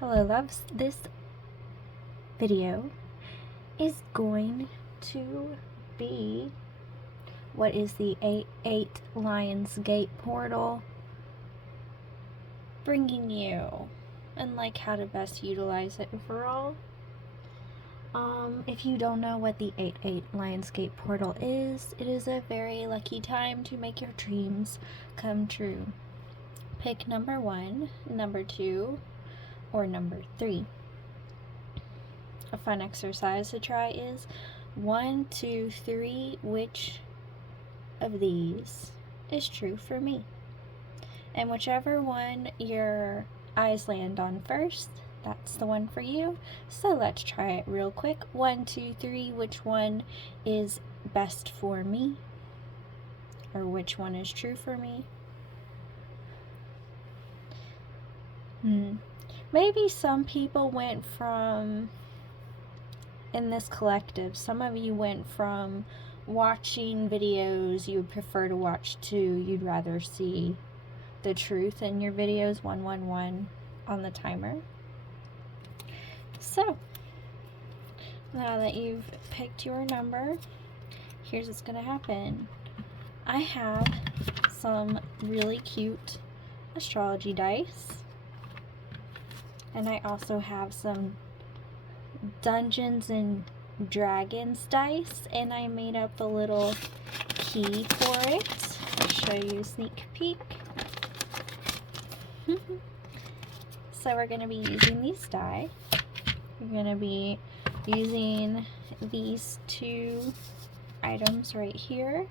Hello loves, this video is going to be what is the 8/8 Lionsgate portal bringing you, and like how to best utilize it overall. If you don't know what the 8/8 Lionsgate portal is, it is a very lucky time to make your dreams come true. Pick number 1, number 2, or number 3. A fun exercise to try is 1, 2, 3, which of these is true for me? And whichever one your eyes land on first, that's the one for you. So let's try it real quick. 1, 2, 3, which one is best for me? Or which one is true for me? Maybe some people went from, in this collective, some of you went from watching videos you would prefer to watch to you'd rather see the truth in your videos, 111 on the timer. So now that you've picked your number, here's what's gonna happen. I have some really cute astrology dice, and I also have some Dungeons and Dragons dice, and I made up a little key for it. I'll show you a sneak peek. So we're going to be using these die. We're going to be using these 2 items right here,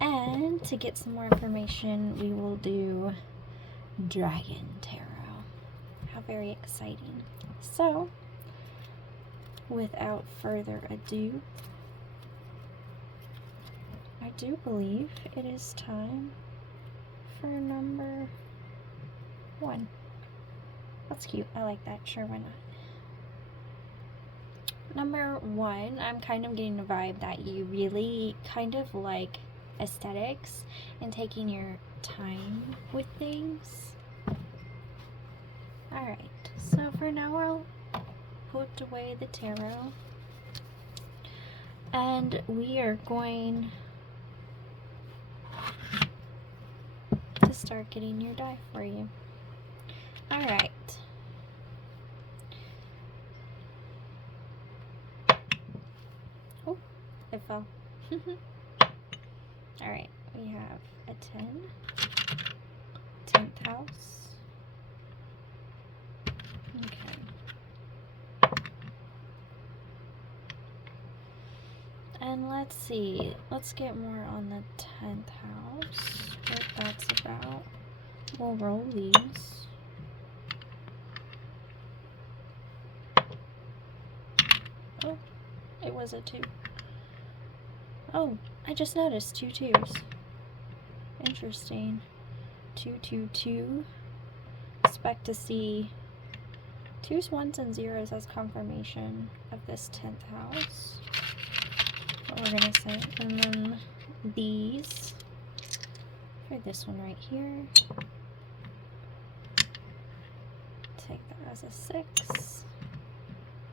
and to get some more information we will do Dragon Tarot. How very exciting. So without further ado, I do believe it is time for number 1. That's cute. I like that. Sure, why not? Number 1, I'm kind of getting the vibe that you really kind of like aesthetics and taking your time with things. Alright, so for now we'll put away the tarot, and we are going to start getting your die for you. Alright. Oh, it fell. Alright, we have a 10, 10th house. And let's see, let's get more on the 10th house, what that's about. We'll roll these. Oh, it was a 2. Oh, I just noticed 2 2s. Interesting. 2 2 2. Expect to see 2s, 1s, and 0s as confirmation of this 10th house. What we're gonna say. And then these for this one right here. Take that as a 6.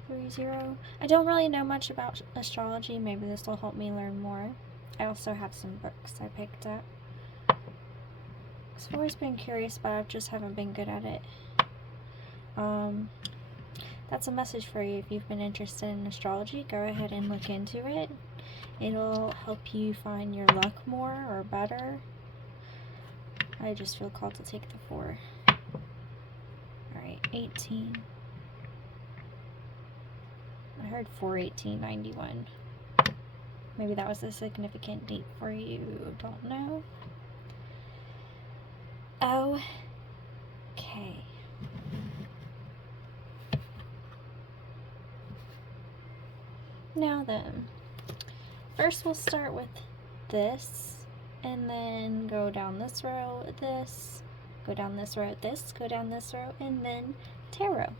3 0. I don't really know much about astrology. Maybe this will help me learn more. I also have some books I picked up. I've always been curious, but I just haven't been good at it. That's a message for you. If you've been interested in astrology, go ahead and look into it. It'll help you find your luck more or better. I just feel called to take the 4. Alright, 18. I heard 4/18/91. Maybe that was a significant date for you. Don't know. Okay. Now then, first we'll start with this, and then go down this row, this, go down this row, this, go down this row, and then tarot.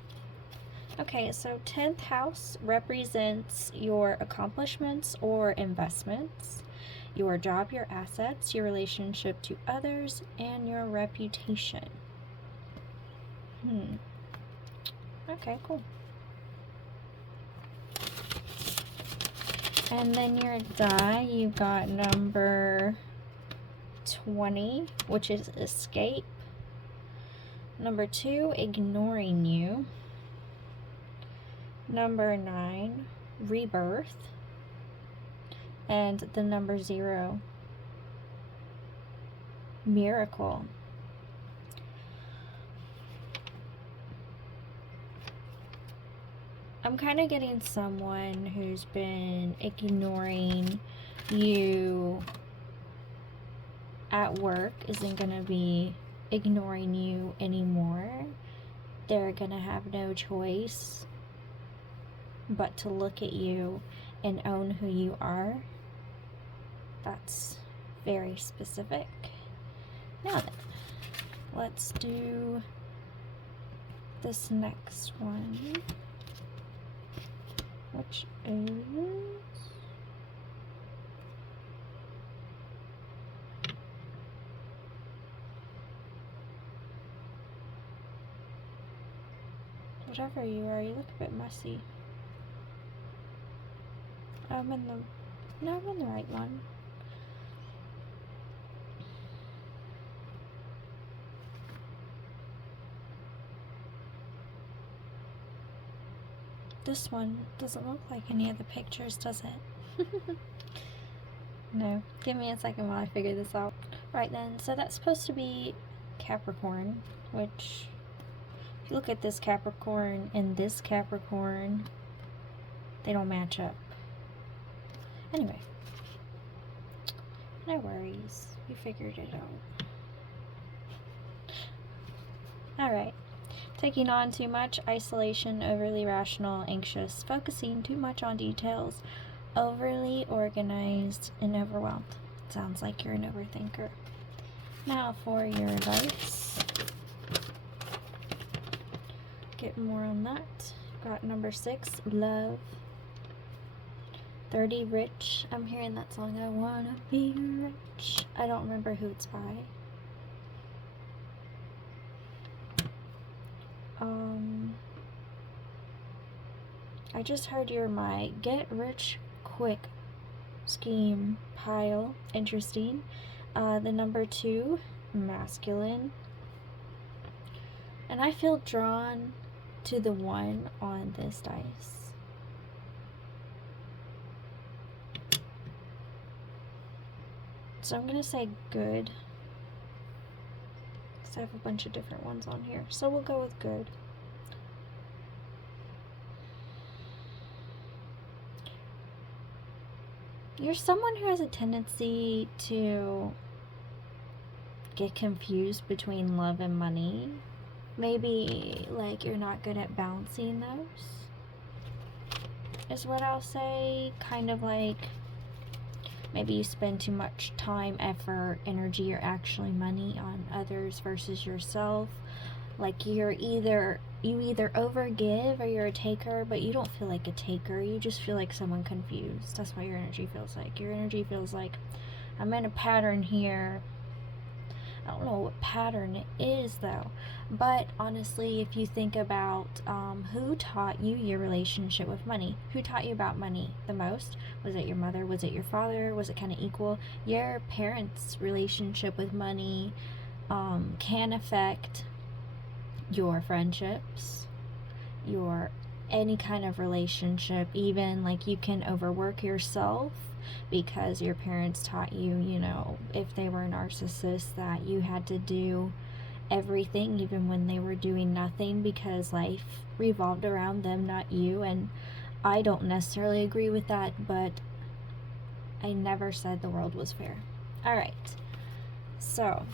Okay, so 10th house represents your accomplishments or investments, your job, your assets, your relationship to others, and your reputation. Okay, cool. And then your die, you got number 20, which is escape. Number 2, ignoring you. Number 9, rebirth. And the number 0, miracle. I'm kind of getting someone who's been ignoring you at work isn't going to be ignoring you anymore. They're going to have no choice but to look at you and own who you are. That's very specific. Now then, let's do this next one, which is whatever you are. You look a bit messy. I'm in the right one. This one doesn't look like any of the pictures, does it? No. Give me a second while I figure this out. Right then, so that's supposed to be Capricorn, which, if you look at this Capricorn and this Capricorn, they don't match up. Anyway, no worries. We figured it out. Alright. Taking on too much, isolation, overly rational, anxious, focusing too much on details, overly organized, and overwhelmed. Sounds like you're an overthinker. Now for your advice. Get more on that. Got number 6, love. 30, rich. I'm hearing that song, I wanna be rich. I don't remember who it's by. I just heard you're my get rich quick scheme pile. Interesting. The number 2, masculine. And I feel drawn to the 1 on this dice. So I'm going to say good. Because I have a bunch of different ones on here. So we'll go with good. You're someone who has a tendency to get confused between love and money. Maybe like you're not good at balancing those, is what I'll say. Kind of like maybe you spend too much time, effort, energy, or actually money on others versus yourself. Like you either overgive or you're a taker, but you don't feel like a taker. You just feel like someone confused. That's what your energy feels like. Your energy feels like, I'm in a pattern here. I don't know what pattern it is though. But honestly, if you think about who taught you your relationship with money, who taught you about money the most? Was it your mother? Was it your father? Was it kind of equal? Your parents' relationship with money can affect your friendships, your any kind of relationship. Even like you can overwork yourself because your parents taught you, you know, if they were narcissists, that you had to do everything even when they were doing nothing because life revolved around them, not you. And I don't necessarily agree with that, but I never said the world was fair. Alright, so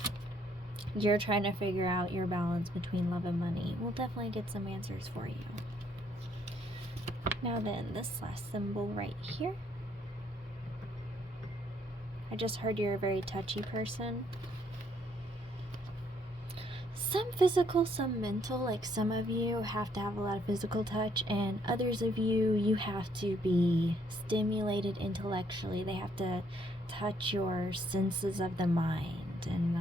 you're trying to figure out your balance between love and money. We'll definitely get some answers for you. Now then, this last symbol right here. I just heard you're a very touchy person. Some physical, some mental. Like some of you have to have a lot of physical touch, and others of you, you have to be stimulated intellectually. They have to touch your senses of the mind and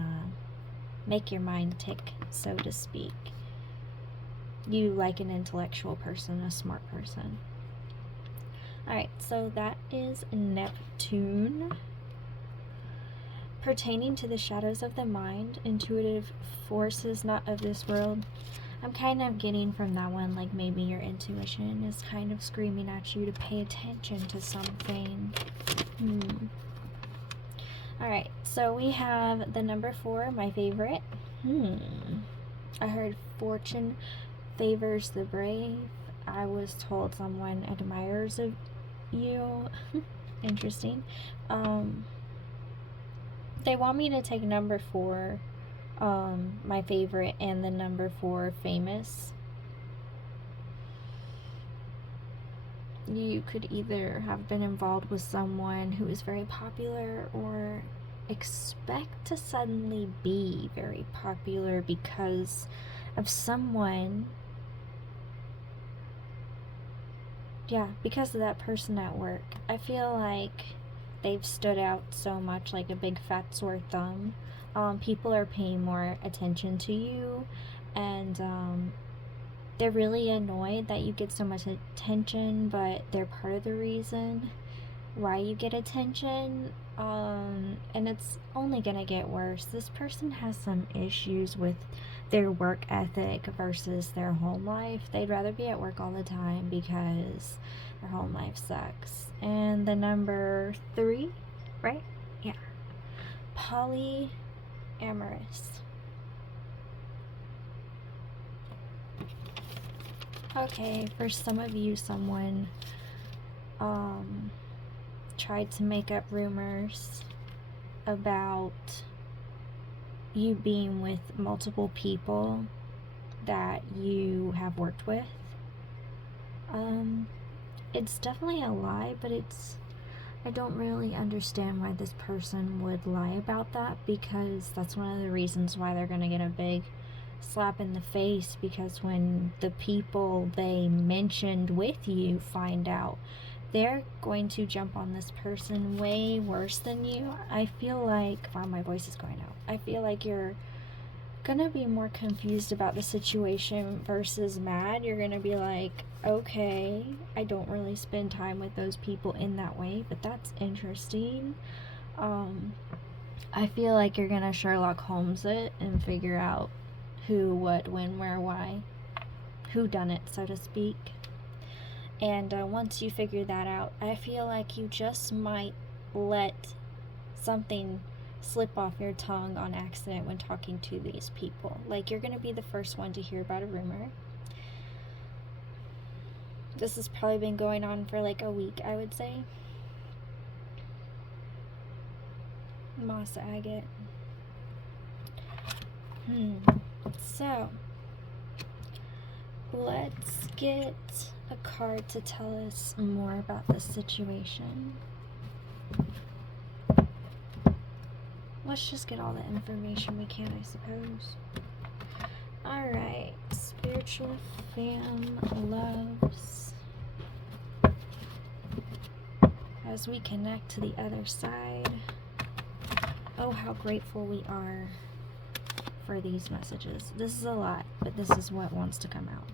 make your mind tick, so to speak. you like an intellectual person, a smart person. Alright, so that is Neptune. Pertaining to the shadows of the mind, intuitive forces not of this world. I'm kind of getting from that one, like maybe your intuition is kind of screaming at you to pay attention to something. Alright, so we have the number 4, my favorite. I heard fortune favors the brave. I was told someone admires of you. Interesting. They want me to take number 4, my favorite, and the number 4, famous. You could either have been involved with someone who is very popular or expect to suddenly be very popular because of someone. Yeah, because of that person at work. I feel like they've stood out so much like a big fat sore thumb. People are paying more attention to you, and they're really annoyed that you get so much attention, but they're part of the reason why you get attention. And it's only gonna get worse. This person has some issues with their work ethic versus their home life. They'd rather be at work all the time because their home life sucks. And the number 3, right? Yeah. Polyamorous. Okay, for some of you, someone tried to make up rumors about you being with multiple people that you have worked with. It's definitely a lie, but I don't really understand why this person would lie about that, because that's one of the reasons why they're gonna get a big slap in the face, because when the people they mentioned with you find out, they're going to jump on this person way worse than you. I feel like, wow, my voice is going out. I feel like you're gonna be more confused about the situation versus mad. You're gonna be like, okay, I don't really spend time with those people in that way, but that's interesting. I feel like you're gonna Sherlock Holmes it and figure out who, what, when, where, why, who done it, so to speak. And once you figure that out, I feel like you just might let something slip off your tongue on accident when talking to these people. Like, you're going to be the first one to hear about a rumor. This has probably been going on for like a week, I would say. Moss agate. So, let's get a card to tell us more about the situation. Let's just get all the information we can, I suppose. Alright, spiritual fam loves. As we connect to the other side. Oh, how grateful we are for these messages. This is a lot, but this is what wants to come out.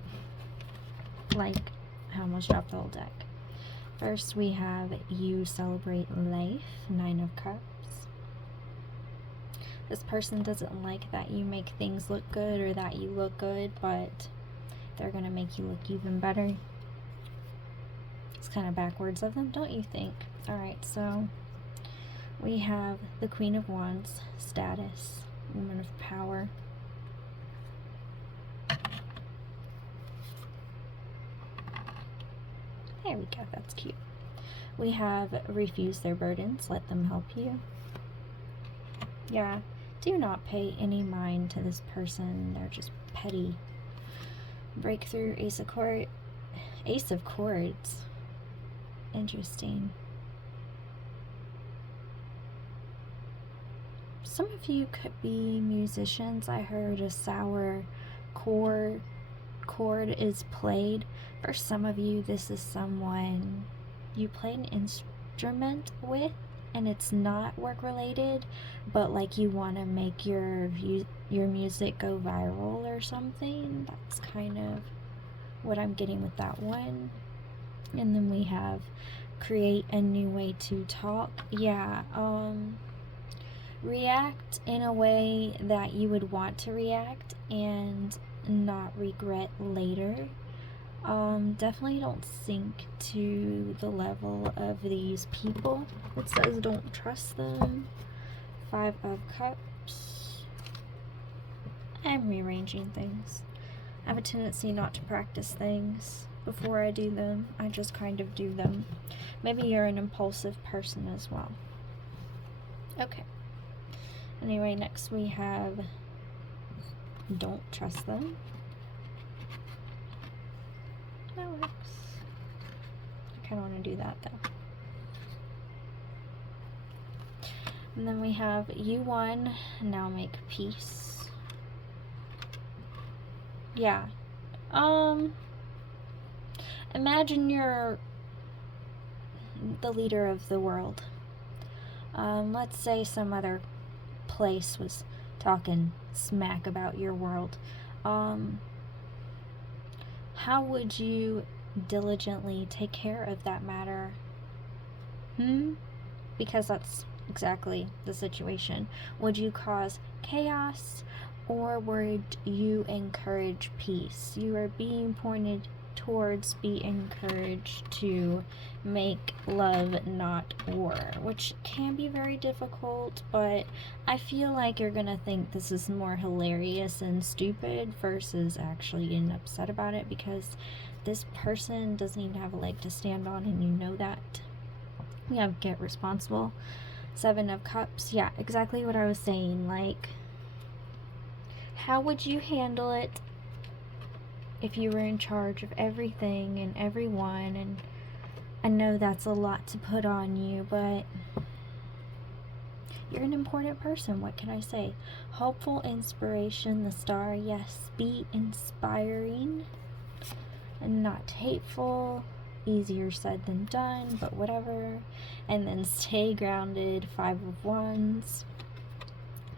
Like, I almost dropped the whole deck. First, we have you celebrate life, 9 of Cups. This person doesn't like that you make things look good or that you look good, but they're going to make you look even better. It's kind of backwards of them, don't you think? Alright, so we have the Queen of Wands, status, woman of power. There we go, that's cute. We have refuse their burdens, let them help you. Yeah, do not pay any mind to this person, they're just petty. Breakthrough, Ace of Cords. Interesting. Some of you could be musicians. I heard a sour chord is played. For some of you, this is someone you play an instrument with, and it's not work related, but like you want to make your music go viral or something. That's kind of what I'm getting with that one. And then we have create a new way to talk. Yeah, react in a way that you would want to react and not regret later. Definitely don't sink to the level of these people. It says don't trust them. 5 of Cups. I'm rearranging things. I have a tendency not to practice things before I do them. I just kind of do them. Maybe you're an impulsive person as well. Okay. Anyway, next we have don't trust them. That works. I kind of want to do that though. And then we have you won, now make peace. Yeah. Imagine you're the leader of the world. Let's say some other place was talking smack about your world. How would you diligently take care of that matter? Because that's exactly the situation. Would you cause chaos, or would you encourage peace? You are being pointed towards be encouraged to make love, not war, which can be very difficult, but I feel like you're gonna think this is more hilarious and stupid versus actually getting upset about it, because this person doesn't even have a leg to stand on, and you know that. We have get responsible. 7 of Cups. Yeah, exactly what I was saying. Like, how would you handle it if you were in charge of everything and everyone? And I know that's a lot to put on you, but you're an important person. What can I say? Hopeful, inspiration, the star. Yes, be inspiring and not hateful. Easier said than done, but whatever. And then stay grounded. 5 of Wands.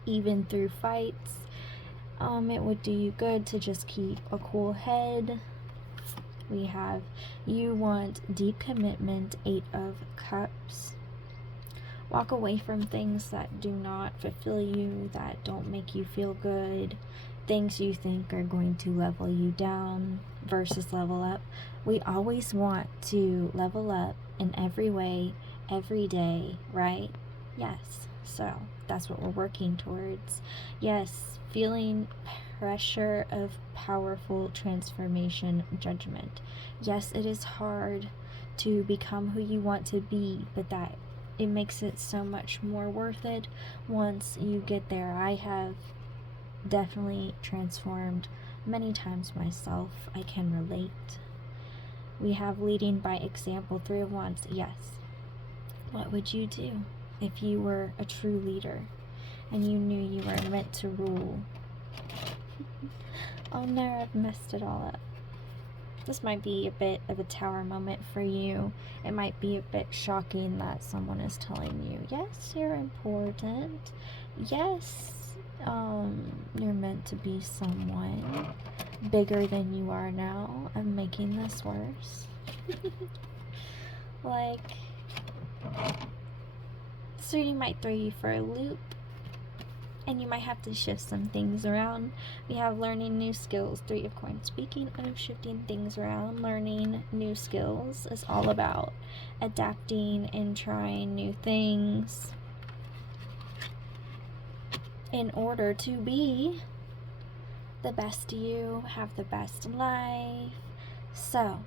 Even through fights. It would do you good to just keep a cool head. We have you want deep commitment. 8 of Cups. Walk away from things that do not fulfill you, that don't make you feel good, things you think are going to level you down versus level up. We always want to level up in every way, every day, right? Yes. So that's what we're working towards. Yes, feeling pressure of powerful transformation, judgment. Yes, it is hard to become who you want to be, but that it makes it so much more worth it once you get there. I have definitely transformed many times myself. I can relate. We have leading by example. 3 of Wands. Yes. What would you do if you were a true leader and you knew you were meant to rule? Oh no, I've messed it all up. This might be a bit of a tower moment for you. It might be a bit shocking that someone is telling you, yes, you're important. Yes, you're meant to be someone bigger than you are now. I'm making this worse. Like, this reading might throw you for a loop, and you might have to shift some things around. We have learning new skills. 3 of Coins. Speaking of shifting things around, learning new skills is all about adapting and trying new things in order to be the best you, have the best life. So,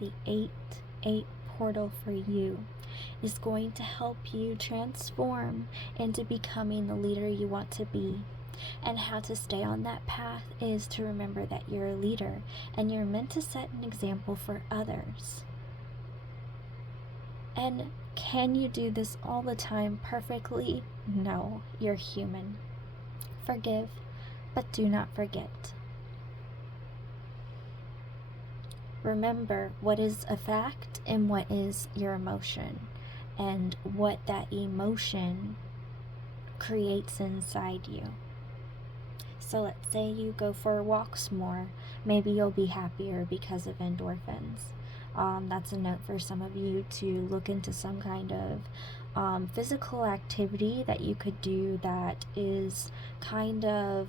the 8-8 portal for you is going to help you transform into becoming the leader you want to be. And how to stay on that path is to remember that you're a leader and you're meant to set an example for others. And can you do this all the time perfectly? No, you're human. Forgive, but do not forget. Remember what is a fact and what is your emotion, and what that emotion creates inside you. So let's say you go for walks more. maybe you'll be happier because of endorphins. That's a note for some of you to look into some kind of physical activity that you could do that is kind of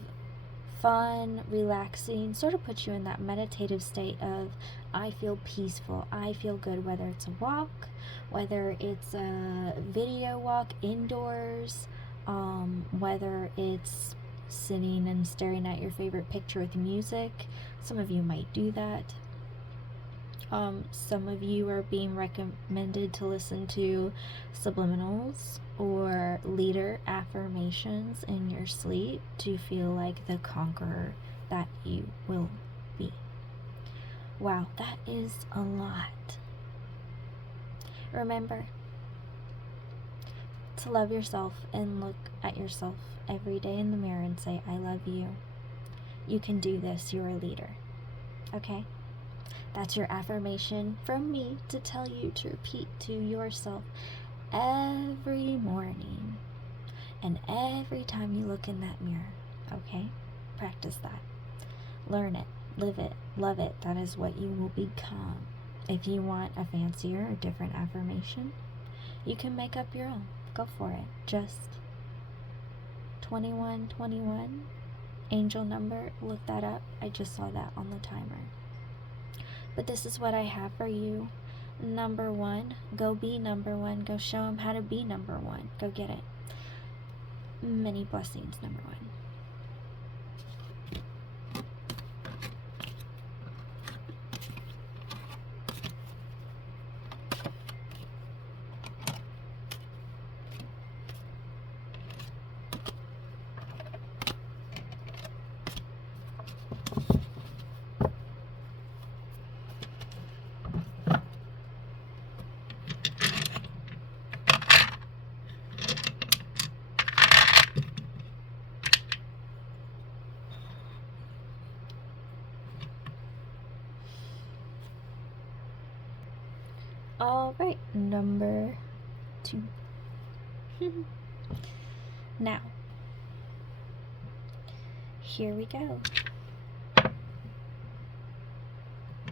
fun, relaxing, sort of puts you in that meditative state of, I feel peaceful, I feel good, whether it's a walk, whether it's a video walk indoors, whether it's sitting and staring at your favorite picture with music. Some of you might do that. Some of you are being recommended to listen to subliminals or leader affirmations in your sleep to feel like the conqueror that you will be. Wow, that is a lot. Remember to love yourself and look at yourself every day in the mirror and say, I love you. You can do this. You're a leader. Okay? That's your affirmation from me to tell you to repeat to yourself every morning and every time you look in that mirror. Okay? Practice that. Learn it. Live it. Love it. That is what you will become. If you want a fancier or different affirmation, you can make up your own. Go for it. Just 2121 angel number. Look that up. I just saw that on the timer. But this is what I have for you. Number one, go be number one. Go show them how to be number one. Go get it. Many blessings, number one. All right, number two. Now, here we go.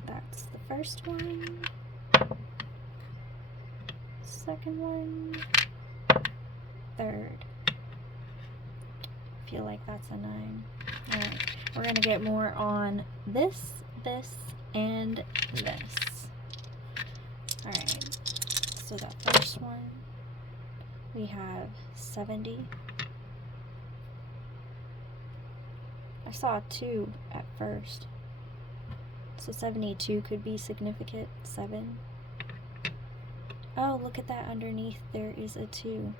That's the first one, second one, third. Feel like that's a 9. All right, we're gonna get more on this, and this. All right, so that first one, we have 70. I saw 2 at first, so 72 could be significant. 7. Oh, look at that, underneath there is a 2.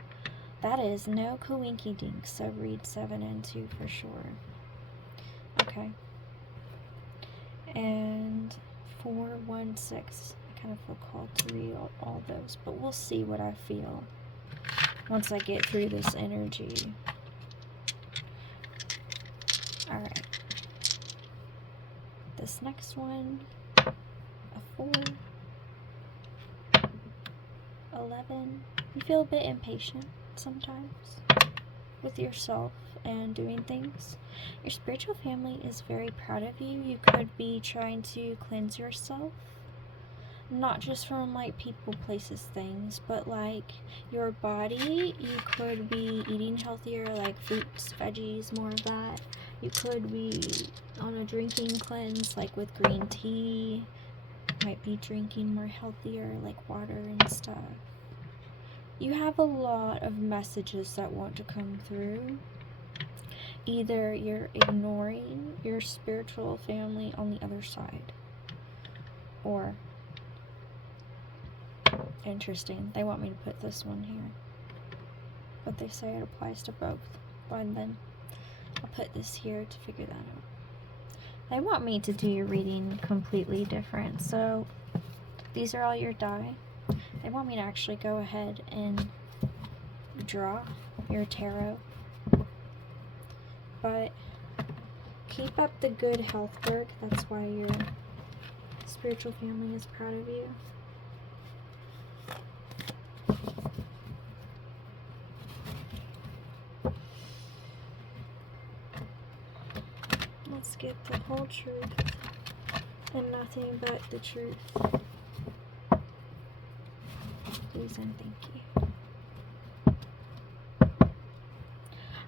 That is no coinky dink, so read 7 and 2 for sure. Okay. And 4, 1, 6. I kind of feel called to read all those, but we'll see what I feel once I get through this energy. Alright. This next one, a 4, 11. You feel a bit impatient sometimes with yourself and doing things. Your spiritual family is very proud of you. You could be trying to cleanse yourself, not just from like people, places, things, but like your body. You could be eating healthier, like fruits, veggies, more of that. You could be on a drinking cleanse, like with green tea. Might be drinking more healthier, like water and stuff. You have a lot of messages that want to come through. Either you're ignoring your spiritual family on the other side, or, interesting, they want me to put this one here, but they say it applies to both. Fine then, I'll put this here to figure that out. They want me to do your reading completely different, so these are all your die. They want me to actually go ahead and draw your tarot. But keep up the good health work. That's why your spiritual family is proud of you. Let's get the whole truth. and nothing but the truth. Please and thank you.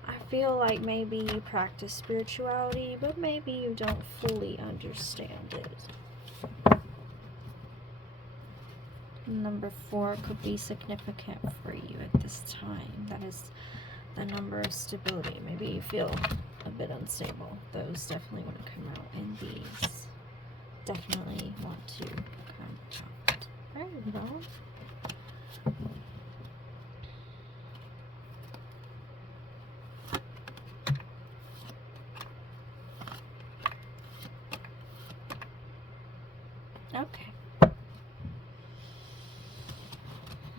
I feel like maybe you practice spirituality, but maybe you don't fully understand it. Number 4 could be significant for you at this time. That is the number of stability. Maybe you feel a bit unstable. Those definitely want to come out, and these definitely want to come out. Alright, well. Okay.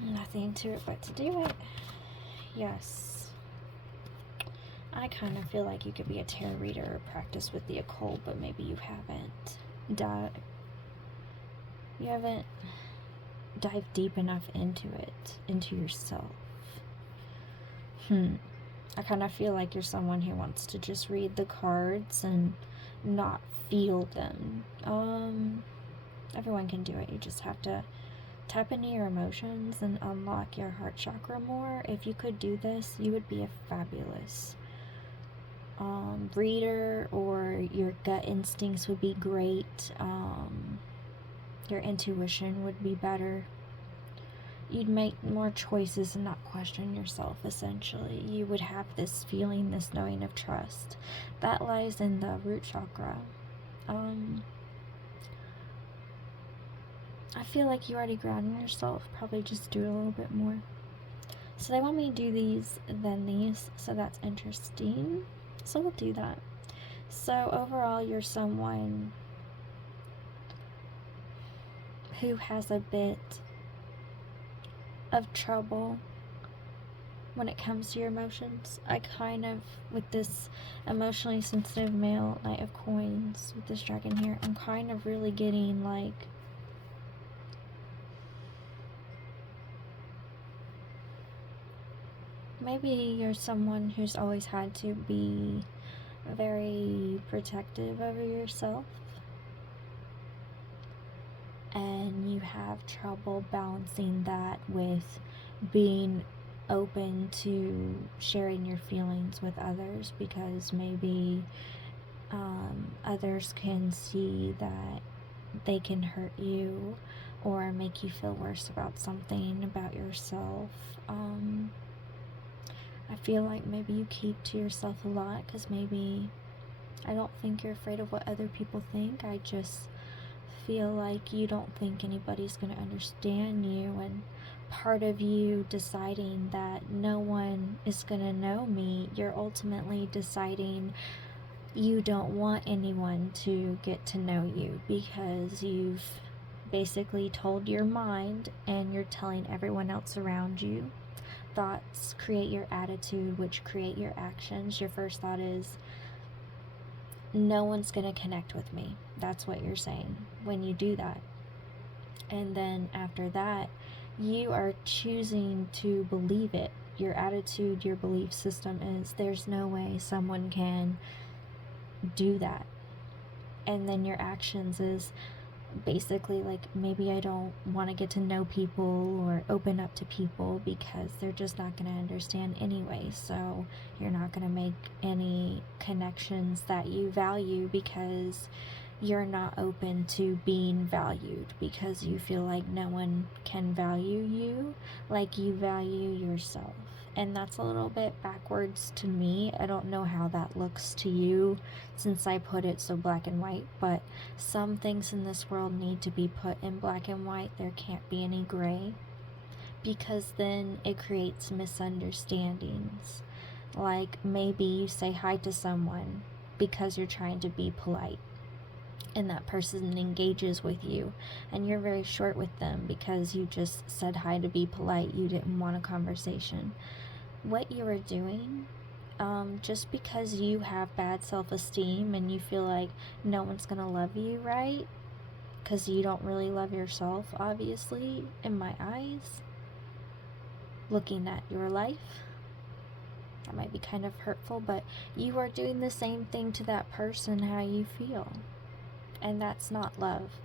Nothing to it but to do it. Yes. I kind of feel like you could be a tarot reader or practice with the occult, but maybe you haven't dived deep enough into it, into yourself. I kind of feel like you're someone who wants to just read the cards and not feel them. Everyone can do it. You just have to tap into your emotions and unlock your heart chakra more. If you could do this, you would be a fabulous reader, or your gut instincts would be great. Your intuition would be better. You'd make more choices and not question yourself, essentially. You would have this feeling, this knowing of trust. That lies in the root chakra. I feel like you already grounded yourself. Probably just do it a little bit more. So they want me to do these, then these. So that's interesting. So we'll do that. So overall, you're someone who has a bit of trouble when it comes to your emotions. I kind of, with this emotionally sensitive male Knight of Coins, with this dragon here, I'm kind of really getting like, maybe you're someone who's always had to be very protective over yourself, and you have trouble balancing that with being open to sharing your feelings with others, because maybe others can see that they can hurt you or make you feel worse about something about yourself. I feel like maybe you keep to yourself a lot, because maybe, I don't think you're afraid of what other people think. I just feel like you don't think anybody's going to understand you, and part of you deciding that no one is going to know me, you're ultimately deciding you don't want anyone to get to know you, because you've basically told your mind and you're telling everyone else around you. Thoughts create your attitude, which create your actions. Your first thought is, no one's going to connect with me. That's what you're saying when you do that. And then after that, you are choosing to believe it. Your attitude, your belief system is, there's no way someone can do that. And then your actions is basically like, maybe I don't want to get to know people or open up to people because they're just not going to understand anyway. So you're not going to make any connections that you value, because you're not open to being valued, because you feel like no one can value you like you value yourself. And that's a little bit backwards to me. I don't know how that looks to you, since I put it so black and white, but some things in this world need to be put in black and white. There can't be any gray, because then it creates misunderstandings. Like, maybe you say hi to someone because you're trying to be polite, and that person engages with you, and you're very short with them because you just said hi to be polite. You didn't want a conversation. What you are doing, just because you have bad self-esteem and you feel like no one's gonna love you, right? Because you don't really love yourself, obviously, in my eyes. Looking at your life, that might be kind of hurtful, but you are doing the same thing to that person, how you feel. and that's not love.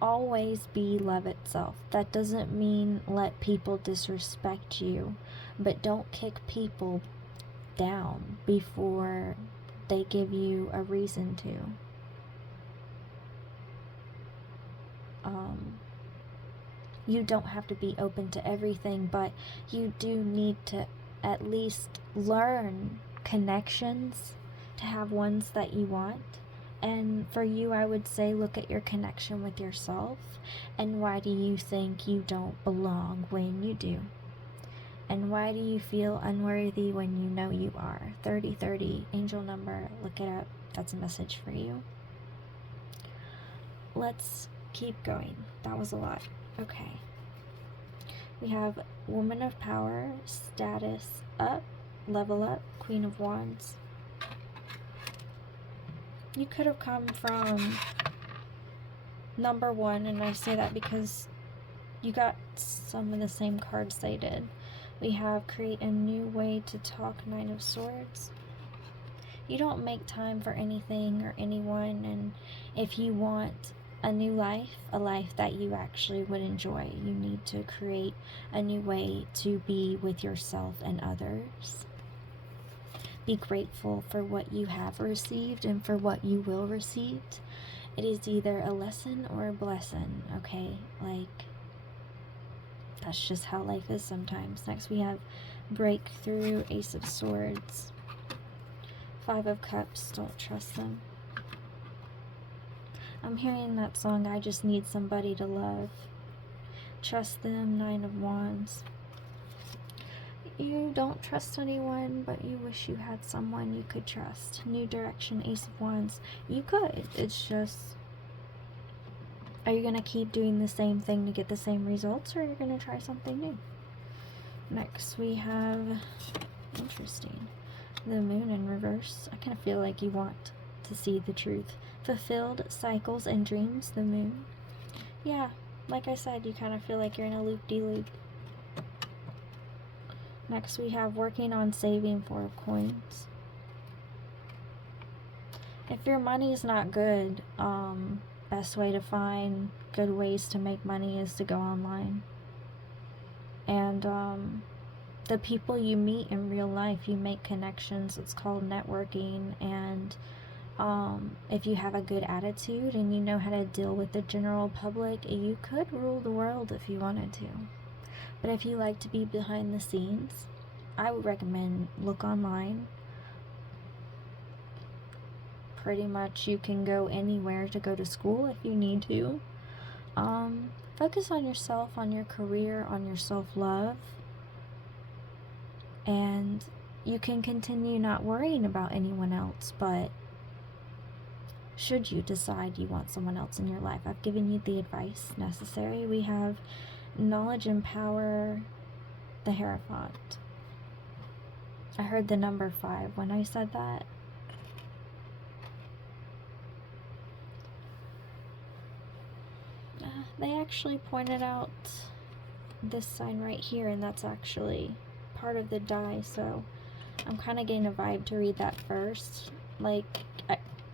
Always be love itself. That doesn't mean let people disrespect you, but don't kick people down before they give you a reason to. You don't have to be open to everything, but you do need to at least learn connections to have ones that you want. And for you, I would say look at your connection with yourself, and why do you think you don't belong when you do? And why do you feel unworthy when you know you are? 3030, angel number, look it up. That's a message for you. Let's keep going. That was a lot. Okay. We have Woman of Power, status up, level up, Queen of Wands. You could have come from number 1, and I say that because you got some of the same cards they did. We have create a new way to talk, 9 of Swords. You don't make time for anything or anyone, and if you want a new life, a life that you actually would enjoy, you need to create a new way to be with yourself and others. Be grateful for what you have received and for what you will receive. It is either a lesson or a blessing, okay? Like, that's just how life is sometimes. Next we have breakthrough, Ace of Swords, 5 of Cups, don't trust them. I'm hearing that song, I Just Need Somebody to Love. Trust them, 9 of Wands. You don't trust anyone, but you wish you had someone you could trust. New direction, Ace of Wands. You could. It's just, are you going to keep doing the same thing to get the same results, or are you going to try something new? Next we have, interesting, the Moon in reverse. I kind of feel like you want to see the truth. Fulfilled cycles and dreams, the Moon. Yeah, like I said, you kind of feel like you're in a loop-de-loop. Next we have working on saving, 4 of Coins. If your money's not good, best way to find good ways to make money is to go online. And the people you meet in real life, you make connections. It's called networking. And if you have a good attitude and you know how to deal with the general public, you could rule the world if you wanted to. But if you like to be behind the scenes, I would recommend look online. Pretty much you can go anywhere to go to school if you need to. Focus on yourself, on your career, on your self-love. And you can continue not worrying about anyone else, but should you decide you want someone else in your life, I've given you the advice necessary. We have knowledge and power, the Hierophant. I heard the number 5 when I said that. They actually pointed out this sign right here, and that's actually part of the die, so I'm kind of getting a vibe to read that first. Like,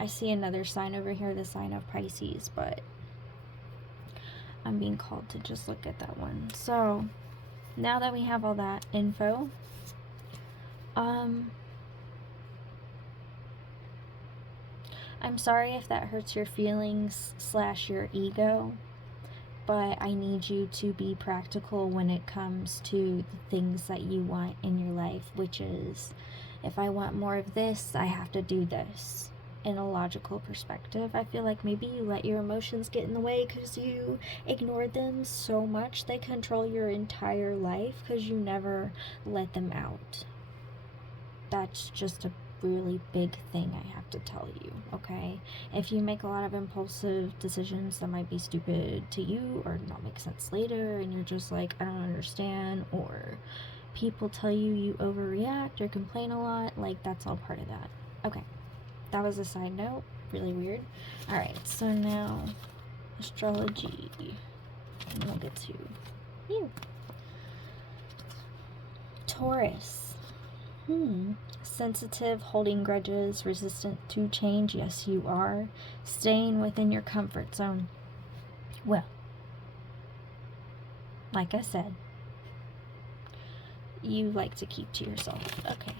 I see another sign over here, the sign of Pisces, but I'm being called to just look at that one. So, now that we have all that info, I'm sorry if that hurts your feelings / your ego, but I need you to be practical when it comes to the things that you want in your life, which is, if I want more of this, I have to do this. In a logical perspective, I feel like maybe you let your emotions get in the way because you ignored them so much they control your entire life because you never let them out. That's just a really big thing I have to tell you, okay? If you make a lot of impulsive decisions that might be stupid to you or not make sense later, and you're just like, I don't understand, or people tell you you overreact or complain a lot, like, that's all part of that. Okay, that was a side note, really weird. Alright, so now astrology, and we'll get to you. Taurus. Sensitive, holding grudges, resistant to change. Yes, you are. Staying within your comfort zone. Well, like I said, you like to keep to yourself. Okay.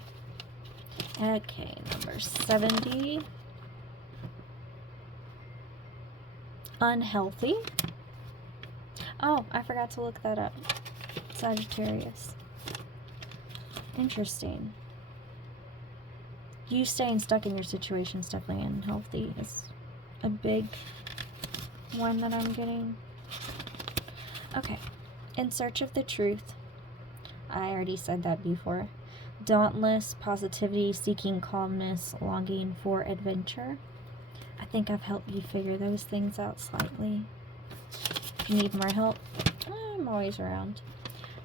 Okay, number 70. Unhealthy. Oh, I forgot to look that up. Sagittarius. Interesting. You staying stuck in your situation is definitely unhealthy. Is a big one that I'm getting. Okay. In search of the truth. I already said that before. Dauntless, positivity, seeking calmness, longing for adventure. I think I've helped you figure those things out slightly. If you need more help, I'm always around.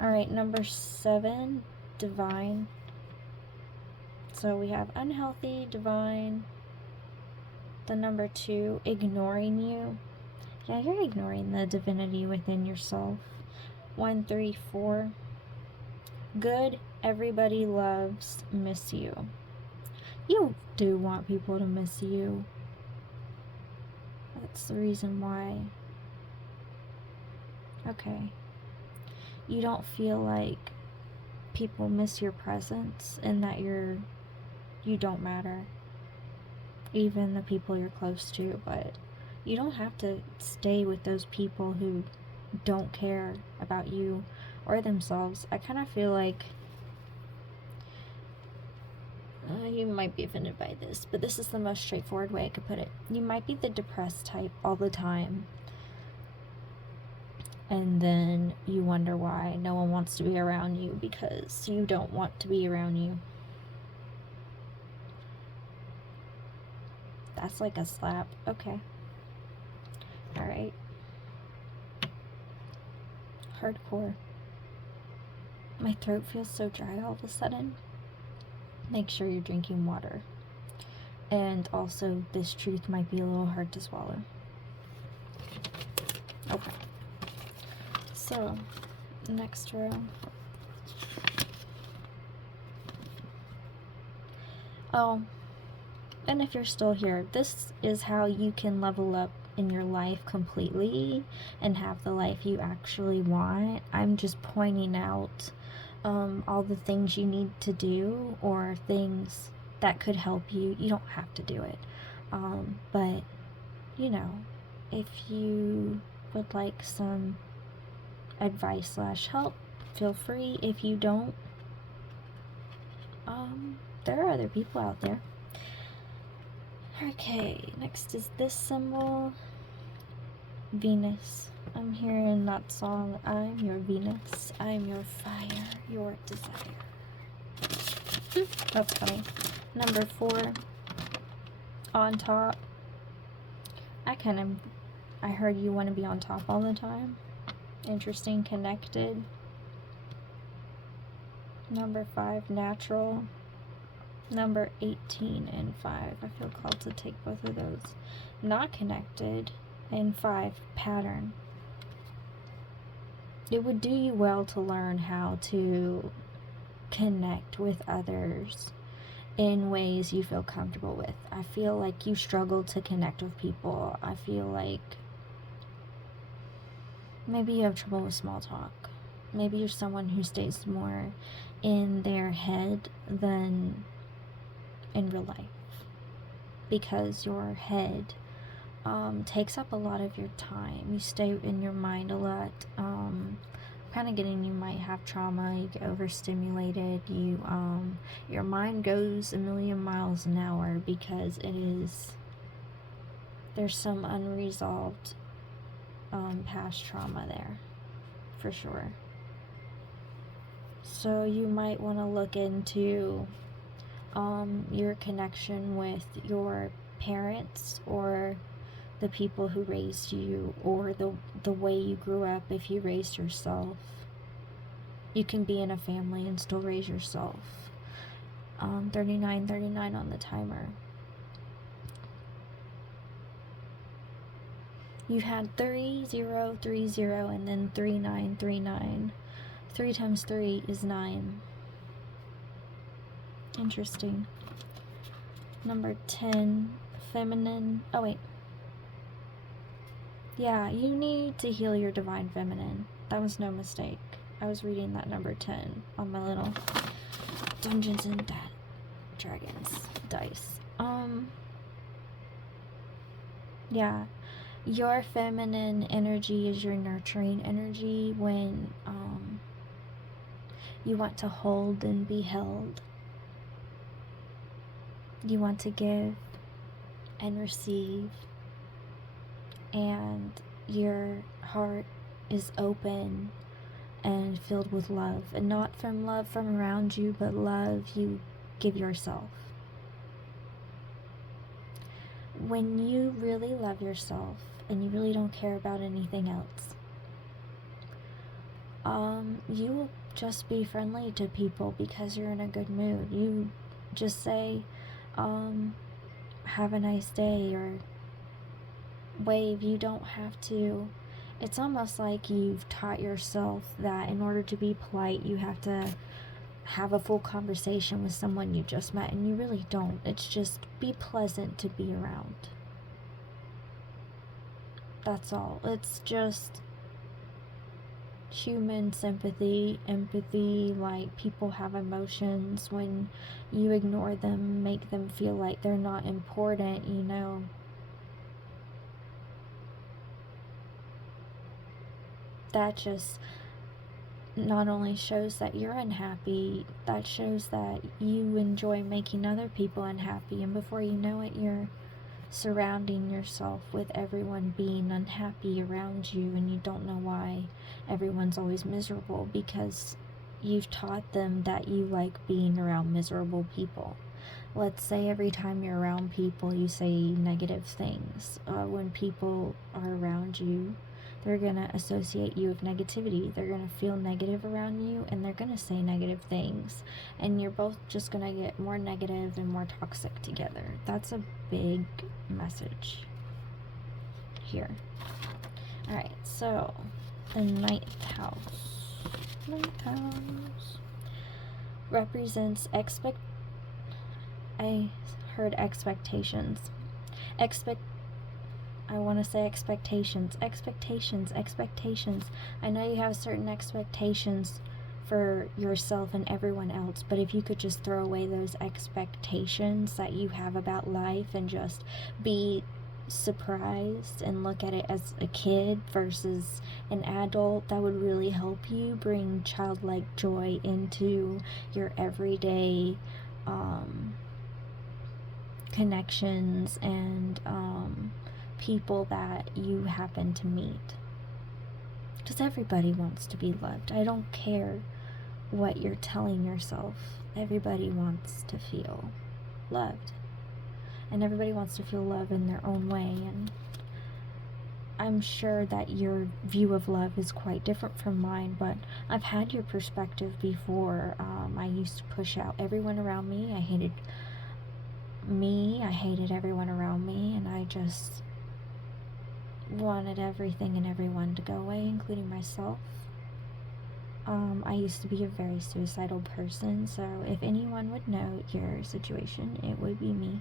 Alright, number 7, divine. So we have unhealthy, divine. The number 2, ignoring you. Yeah, you're ignoring the divinity within yourself. 1, 3, 4. Good, everybody loves, miss you. You do want people to miss you. That's the reason why. Okay. You don't feel like people miss your presence and that you don't matter. Even the people you're close to, but you don't have to stay with those people who don't care about you or themselves. I kind of feel like you might be offended by this, but this is the most straightforward way I could put it. You might be the depressed type all the time, and then you wonder why no one wants to be around you because you don't want to be around you. That's like a slap. Okay. Alright. Hardcore. My throat feels so dry all of a sudden. Make sure you're drinking water. And also, this truth might be a little hard to swallow. Okay. So, next row. Oh, and if you're still here, this is how you can level up in your life completely and have the life you actually want. I'm just pointing out all the things you need to do or things that could help you. You don't have to do it. But, you know, if you would like some advice / help, feel free. If you don't, there are other people out there. Okay, next is this symbol, Venus. I'm hearing that song, I'm your Venus, I'm your fire, your desire. That's funny. Number 4, on top. I heard you want to be on top all the time. Interesting, connected. Number 5, natural. Number 18 and 5. I feel called to take both of those. Not connected. And 5, pattern. It would do you well to learn how to connect with others in ways you feel comfortable with. I feel like you struggle to connect with people. I feel like maybe you have trouble with small talk. Maybe you're someone who stays more in their head than in real life, because your head takes up a lot of your time. You stay in your mind a lot. Kind of getting, you might have trauma, you get overstimulated, your mind goes a million miles an hour because there's some unresolved past trauma there, for sure. So you might want to look into your connection with your parents or the people who raised you, or the way you grew up. If you raised yourself, you can be in a family and still raise yourself. 39 on the timer. You had 3030 and then 3939. 3 times 3 is 9. Interesting. Number 10, feminine. Oh, wait. Yeah, you need to heal your divine feminine. That was no mistake. I was reading that number 10 on my little Dungeons and Dragons dice. Yeah, your feminine energy is your nurturing energy when you want to hold and be held. You want to give and receive, and your heart is open and filled with love, and not from love from around you, but love you give yourself. When you really love yourself and you really don't care about anything else, you will just be friendly to people because you're in a good mood. You just say, have a nice day, or wave. You don't have to. It's almost like you've taught yourself that in order to be polite, you have to have a full conversation with someone you just met, and you really don't. It's just be pleasant to be around. That's all. It's just human sympathy, empathy, like people have emotions. When you ignore them, make them feel like they're not important, you know. That just not only shows that you're unhappy, that shows that you enjoy making other people unhappy, and before you know it, you're surrounding yourself with everyone being unhappy around you, and you don't know why everyone's always miserable, because you've taught them that you like being around miserable people. Let's say every time you're around people, you say negative things. When people are around you, they're going to associate you with negativity. They're going to feel negative around you, and they're going to say negative things. And you're both just going to get more negative and more toxic together. That's a big message here. Alright, so the ninth house. Ninth house represents I heard expectations. I want to say expectations. I know you have certain expectations for yourself and everyone else, but if you could just throw away those expectations that you have about life and just be surprised and look at it as a kid versus an adult, that would really help you bring childlike joy into your everyday connections and people that you happen to meet. Because everybody wants to be loved. I don't care what you're telling yourself. Everybody wants to feel loved. And everybody wants to feel love in their own way. And I'm sure that your view of love is quite different from mine, but I've had your perspective before. I used to push out everyone around me. I hated everyone around me, and I just wanted everything and everyone to go away, including myself. I used to be a very suicidal person, so if anyone would know your situation, it would be me.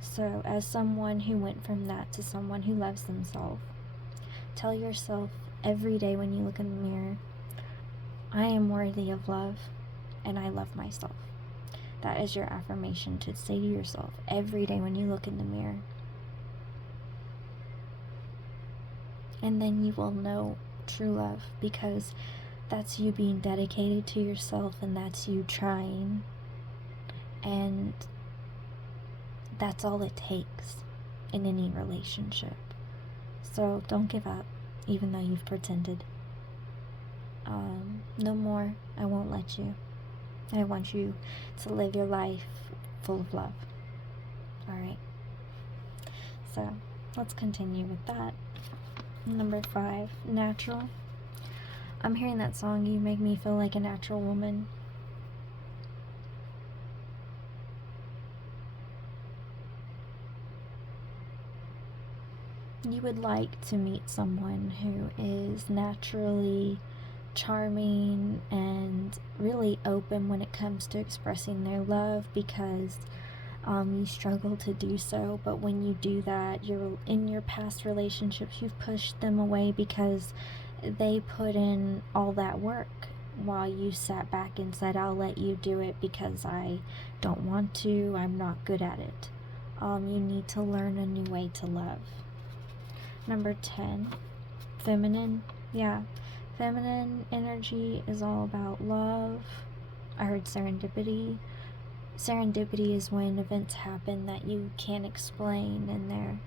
So as someone who went from that to someone who loves themselves, tell yourself every day when you look in the mirror, I am worthy of love and I love myself. That is your affirmation to say to yourself every day when you look in the mirror. And then you will know true love, because that's you being dedicated to yourself, and that's you trying, and that's all it takes in any relationship. So don't give up, even though you've pretended. No more. I won't let you. I want you to live your life full of love. Alright. So let's continue with that. Number 5, natural. I'm hearing that song, You Make Me Feel Like a Natural Woman. You would like to meet someone who is naturally charming and really open when it comes to expressing their love, because you struggle to do so. But when you do that, you're in your past relationships, you've pushed them away because they put in all that work, while you sat back and said, I'll let you do it because I don't want to, I'm not good at it. You need to learn a new way to love. Number 10, feminine. Yeah, feminine energy is all about love. I heard serendipity. Serendipity is when events happen that you can't explain and they're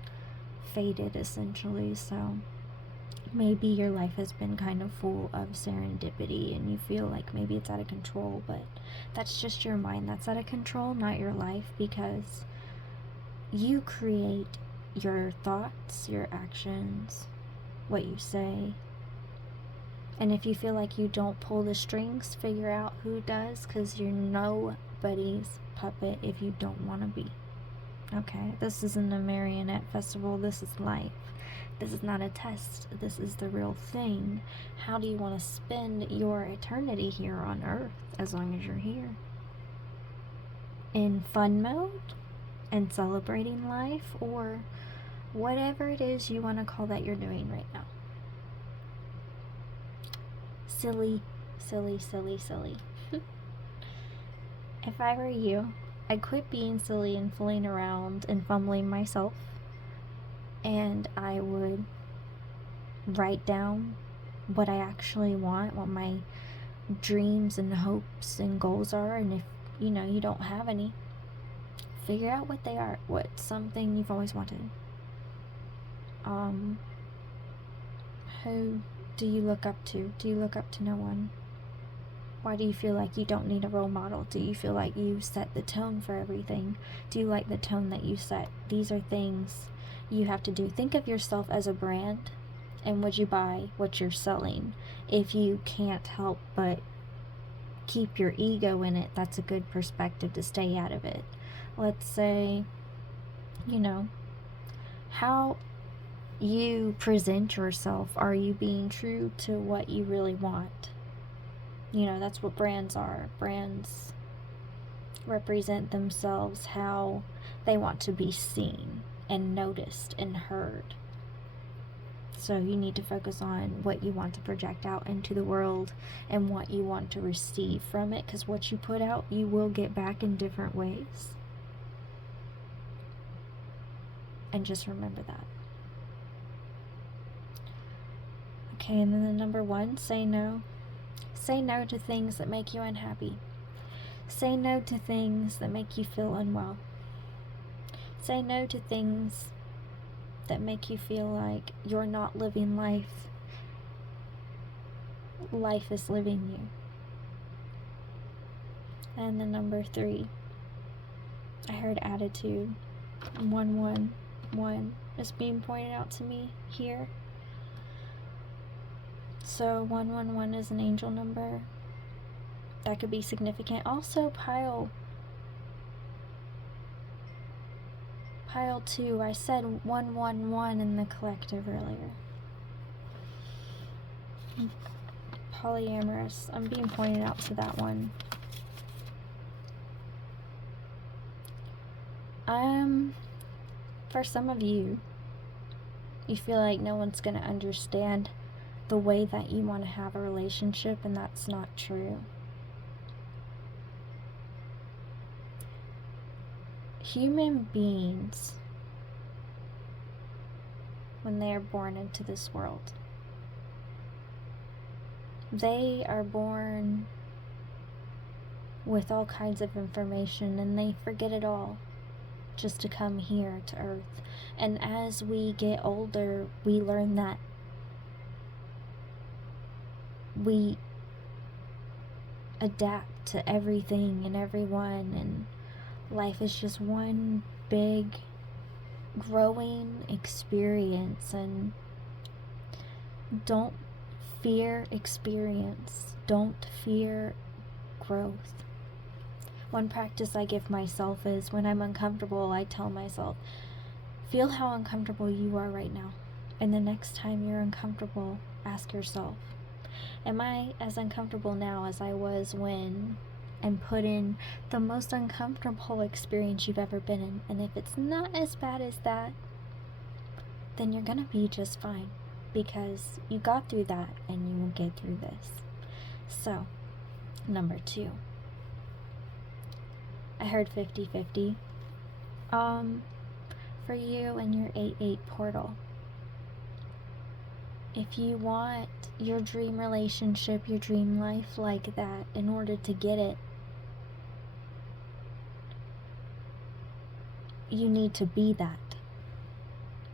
fated, essentially. So maybe your life has been kind of full of serendipity and you feel like maybe it's out of control, but that's just your mind that's out of control, not your life, because you create your thoughts, your actions, what you say. And if you feel like you don't pull the strings, figure out who does, because you're nobody's puppet if you don't want to be. Okay, this isn't a marionette festival, this is life. This is not a test, this is the real thing. How do you want to spend your eternity here on Earth, as long as you're here? In fun mode? And celebrating life? Or whatever it is you want to call that you're doing right now. Silly, silly, silly, silly. If I were you, I'd quit being silly and fooling around and fumbling myself, and I would write down what I actually want, what my dreams and hopes and goals are. And if you don't have any, figure out what they are. What's something you've always wanted? Who do you look up to? Do you look up to no one? Why do you feel like you don't need a role model? Do you feel like you set the tone for everything? Do you like the tone that you set? These are things you have to do. Think of yourself as a brand, and would you buy what you're selling? If you can't help but keep your ego in it, that's a good perspective to stay out of it. Let's say, how you present yourself. Are you being true to what you really want? That's what brands are. Brands represent themselves how they want to be seen and noticed and heard. So you need to focus on what you want to project out into the world and what you want to receive from it, because what you put out, you will get back in different ways. And just remember that. Okay, and then the number 1, say no. Say no to things that make you unhappy. Say no to things that make you feel unwell. Say no to things that make you feel like you're not living life. Life is living you. And the number 3, I heard attitude. 111 is being pointed out to me here. So 111 is an angel number. That could be significant. Also pile 2. I said 111 in the collective earlier. Polyamorous. I'm being pointed out to that one. For some of you, you feel like no one's going to understand the way that you want to have a relationship, and that's not true. Human beings, when they are born into this world, they are born with all kinds of information, and they forget it all just to come here to Earth. And as we get older, we learn that we adapt to everything and everyone, and life is just one big growing experience. And don't fear experience. Don't fear growth. One practice I give myself is, when I'm uncomfortable, I tell myself, feel how uncomfortable you are right now. And the next time you're uncomfortable, ask yourself, Am I as uncomfortable now as I was when I'm put in the most uncomfortable experience you've ever been in? And if it's not as bad as that, then you're gonna be just fine, because you got through that and you will get through this. So, number 2. I heard 50-50. For you and your 8-8 portal. If you want your dream relationship, your dream life like that, in order to get it, you need to be that.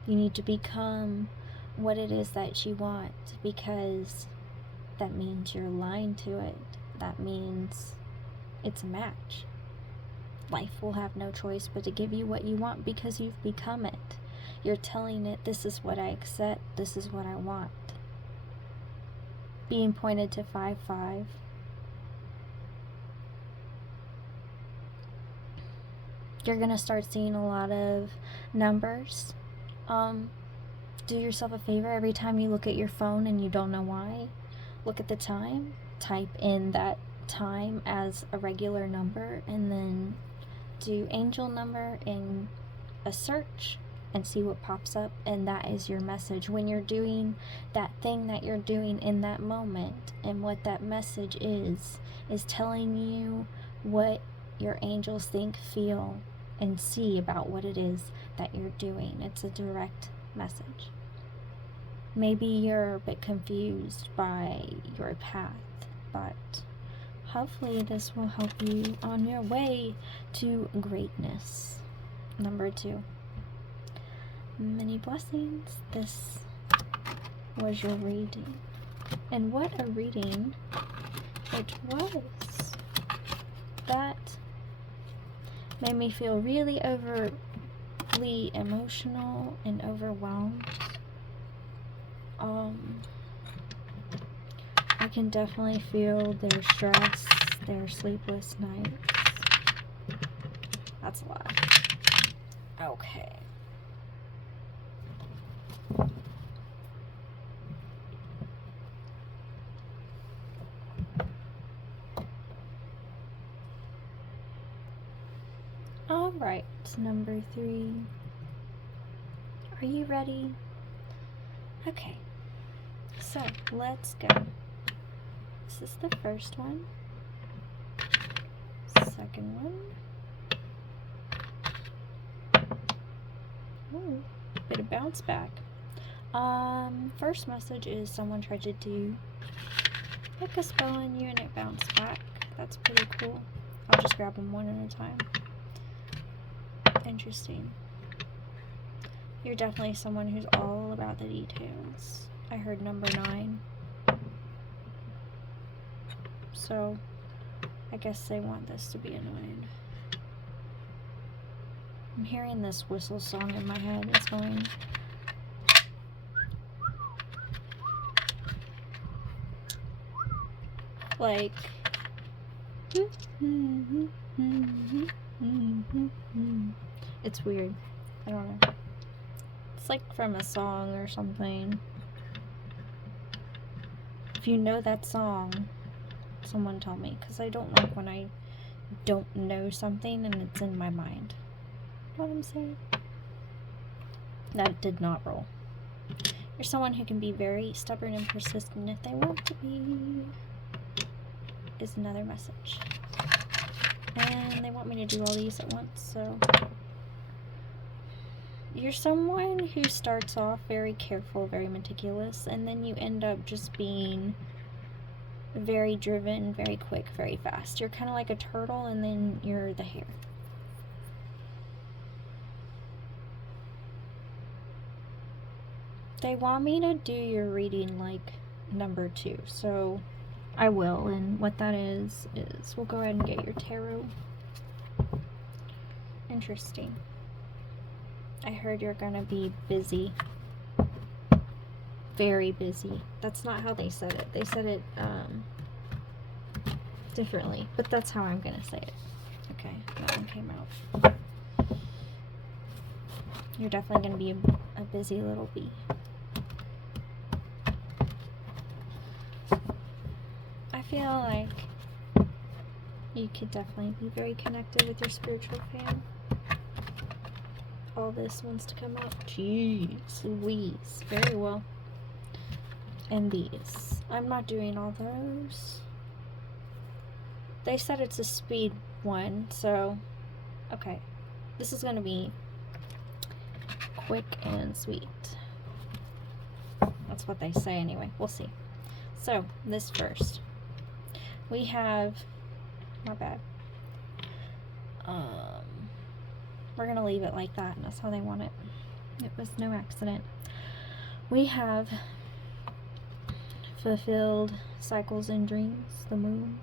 You need to become what it is that you want, because that means you're aligned to it. That means it's a match. Life will have no choice but to give you what you want, because you've become it. You're telling it, this is what I accept, this is what I want. Being pointed to 5-5. You're going to start seeing a lot of numbers. Do yourself a favor, every time you look at your phone and you don't know why, look at the time, type in that time as a regular number, and then do angel number in a search and see what pops up, and that is your message. When you're doing that thing that you're doing in that moment, and what that message is telling you what your angels think, feel, and see about what it is that you're doing. It's a direct message. Maybe you're a bit confused by your path, but hopefully this will help you on your way to greatness. Number 2. Many blessings. This was your reading. And what a reading it was. That made me feel really overly emotional and overwhelmed. I can definitely feel their stress, their sleepless nights. That's a lot. Okay. Alright, number 3. Are you ready? Okay, so let's go. This is the first one. Second one. Ooh, bit of bounce back. First message is someone tried to do like a spell on you and it bounced back. That's pretty cool. I'll just grab them one at a time. Interesting. You're definitely someone who's all about the details. I heard number 9. So, I guess they want this to be annoying. I'm hearing this whistle song in my head. It's going... like... It's weird. I don't know. It's like from a song or something. If you know that song, someone tell me, because I don't like when I don't know something and it's in my mind. You know what I'm saying? That did not roll. You're someone who can be very stubborn and persistent if they want to be, is another message. And they want me to do all these at once, so... You're someone who starts off very careful, very meticulous, and then you end up just being very driven, very quick, very fast. You're kind of like a turtle, and then you're the hare. They want me to do your reading like number 2, so I will, and what that is we'll go ahead and get your tarot. Interesting. I heard you're gonna be busy. Very busy. That's not how they said it. They said it differently, but that's how I'm gonna say it. Okay, that one came out. You're definitely gonna be a busy little bee. feel like you could definitely be very connected with your spiritual fam. All this wants to come up. Jeez Louise. Very well. And these. I'm not doing all those. They said it's a speed one, so okay. This is going to be quick and sweet. That's what they say anyway. We'll see. So, this first. We have... Not bad. We're going to leave it like that, and that's how they want it. It was no accident. We have fulfilled cycles and dreams, the moon.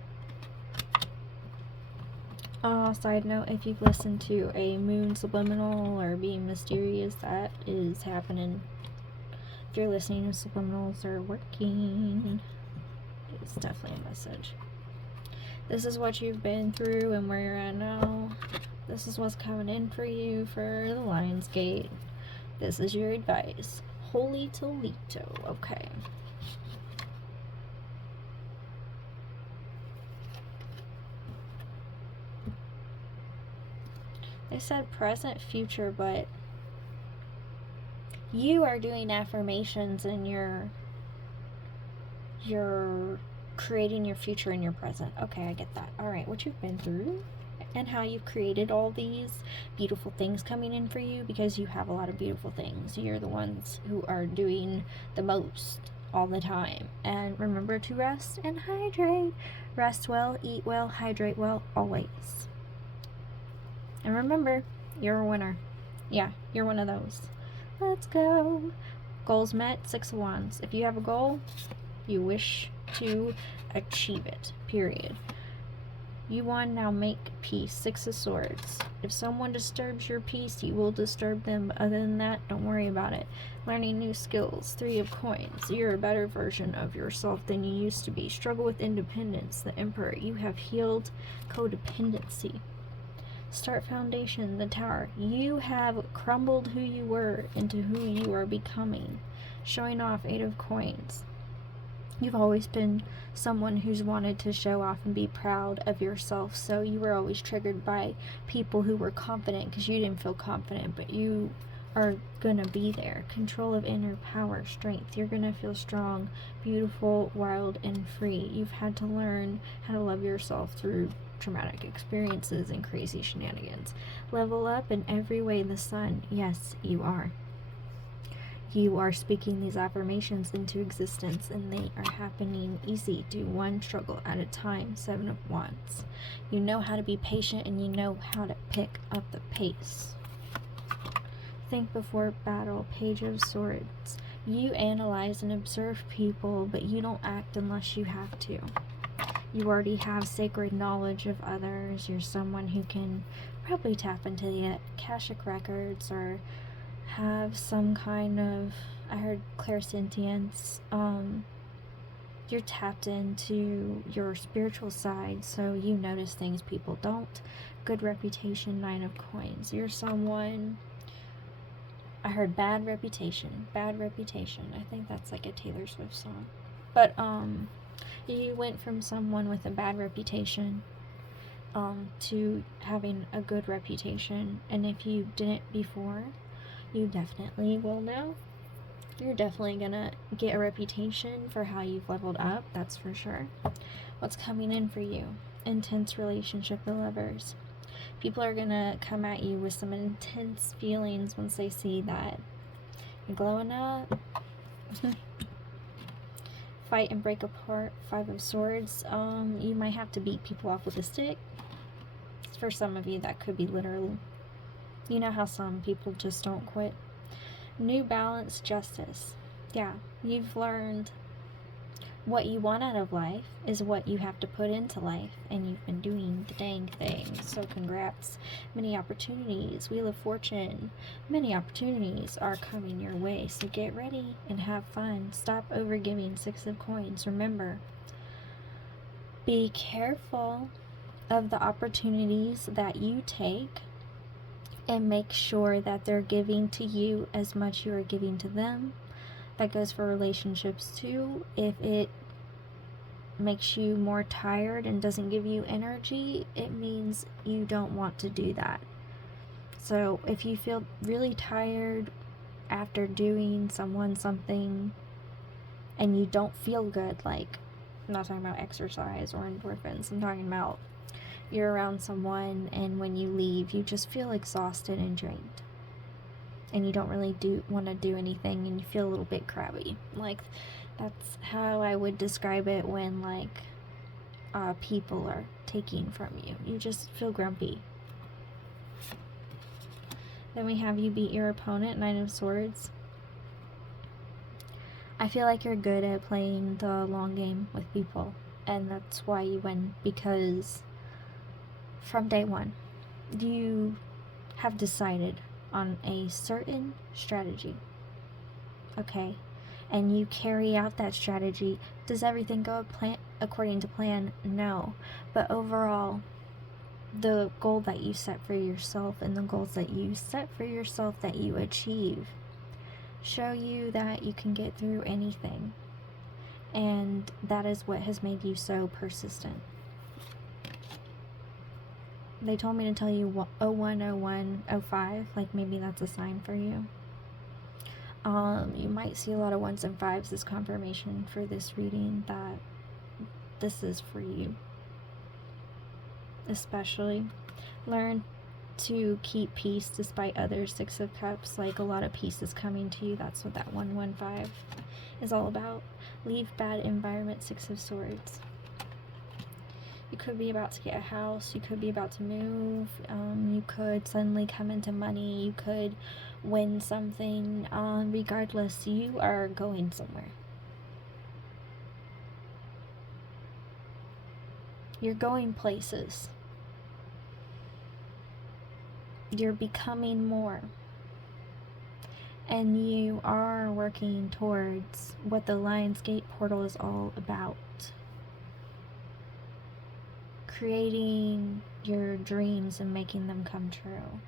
Side note, if you've listened to a moon subliminal or being mysterious, that is happening. If you're listening to subliminals are working, it's definitely a message. This is what you've been through and where you're at now. This is what's coming in for you for the lionsgate. This is your advice. Holy Toledo. Okay. They said present, future, but you are doing affirmations and you're creating your future in your present. Okay, I get that. All right, what you've been through and how you've created all these beautiful things coming in for you, because you have a lot of beautiful things. You're the ones who are doing the most all the time. And remember to rest and hydrate. Rest well, eat well, hydrate well, always. And remember, you're a winner. Yeah, you're one of those. Let's go. Goals met, 6 of Wands. If you have a goal, you wish to achieve it, period. You won, now make peace, 6 of Swords. If someone disturbs your peace, you will disturb them. But other than that, don't worry about it. Learning new skills, 3 of Coins. You're a better version of yourself than you used to be. Struggle with independence, the Emperor. You have healed codependency. Start foundation, the Tower. You have crumbled who you were into who you are becoming. Showing off, 8 of Coins. You've always been someone who's wanted to show off and be proud of yourself, so you were always triggered by people who were confident because you didn't feel confident, but you are gonna be there. Control of inner power, strength. You're gonna feel strong, beautiful, wild, and free. You've had to learn how to love yourself through traumatic experiences and crazy shenanigans. Level up in every way, the Sun. Yes, you are. You are speaking these affirmations into existence, and they are happening easy. Do one struggle at a time, 7 of Wands. You know how to be patient, and you know how to pick up the pace. Think before battle, Page of Swords. You analyze and observe people, but you don't act unless you have to. You already have sacred knowledge of others. You're someone who can probably tap into the Akashic records or have some kind of, I heard clairsentience. You're tapped into your spiritual side, so you notice things people don't. Good reputation, 9 of Coins. You're someone, I heard bad reputation. Bad reputation. I think that's like a Taylor Swift song. But you went from someone with a bad reputation to having a good reputation, and if you didn't before, you definitely will now. You're definitely gonna get a reputation for how you've leveled up, that's for sure. What's coming in for you? Intense relationship with lovers. People are gonna come at you with some intense feelings once they see that you're glowing up. Fight and break apart, 5 of Swords. You might have to beat people off with a stick. For some of you, that could be literally. You know how some people just don't quit. New balance, justice. Yeah, you've learned what you want out of life is what you have to put into life, and you've been doing the dang thing. So congrats. Many opportunities, Wheel of Fortune. Many opportunities are coming your way, so get ready and have fun. Stop overgiving, 6 of Coins. Remember, be careful of the opportunities that you take, and make sure that they're giving to you as much you are giving to them. That goes for relationships too. If it makes you more tired and doesn't give you energy, it means you don't want to do that. So if you feel really tired after doing something and you don't feel good, like, I'm not talking about exercise or endorphins, I'm talking about you're around someone and when you leave you just feel exhausted and drained and you don't really want to do anything and you feel a little bit crabby. Like, that's how I would describe it when, like, people are taking from you. You just feel grumpy. Then we have you beat your opponent, Nine of Swords. I feel like you're good at playing the long game with people, and that's why you win, because from day one, you have decided on a certain strategy, okay? And you carry out that strategy. Does everything go according to plan? No. But overall, the goal that you set for yourself and the goals that you set for yourself that you achieve show you that you can get through anything. And that is what has made you so persistent. They told me to tell you 010105, like maybe that's a sign for you. You might see a lot of 1s and 5s as confirmation for this reading that this is for you. Especially learn to keep peace despite others. 6 of Cups, like a lot of peace is coming to you. That's what that 115 is all about. Leave bad environment. 6 of Swords. You could be about to get a house. You could be about to move. You could suddenly come into money. You could win something. Regardless, you are going somewhere. You're going places. You're becoming more. And you are working towards what the lionsgate portal is all about. Creating your dreams and making them come true.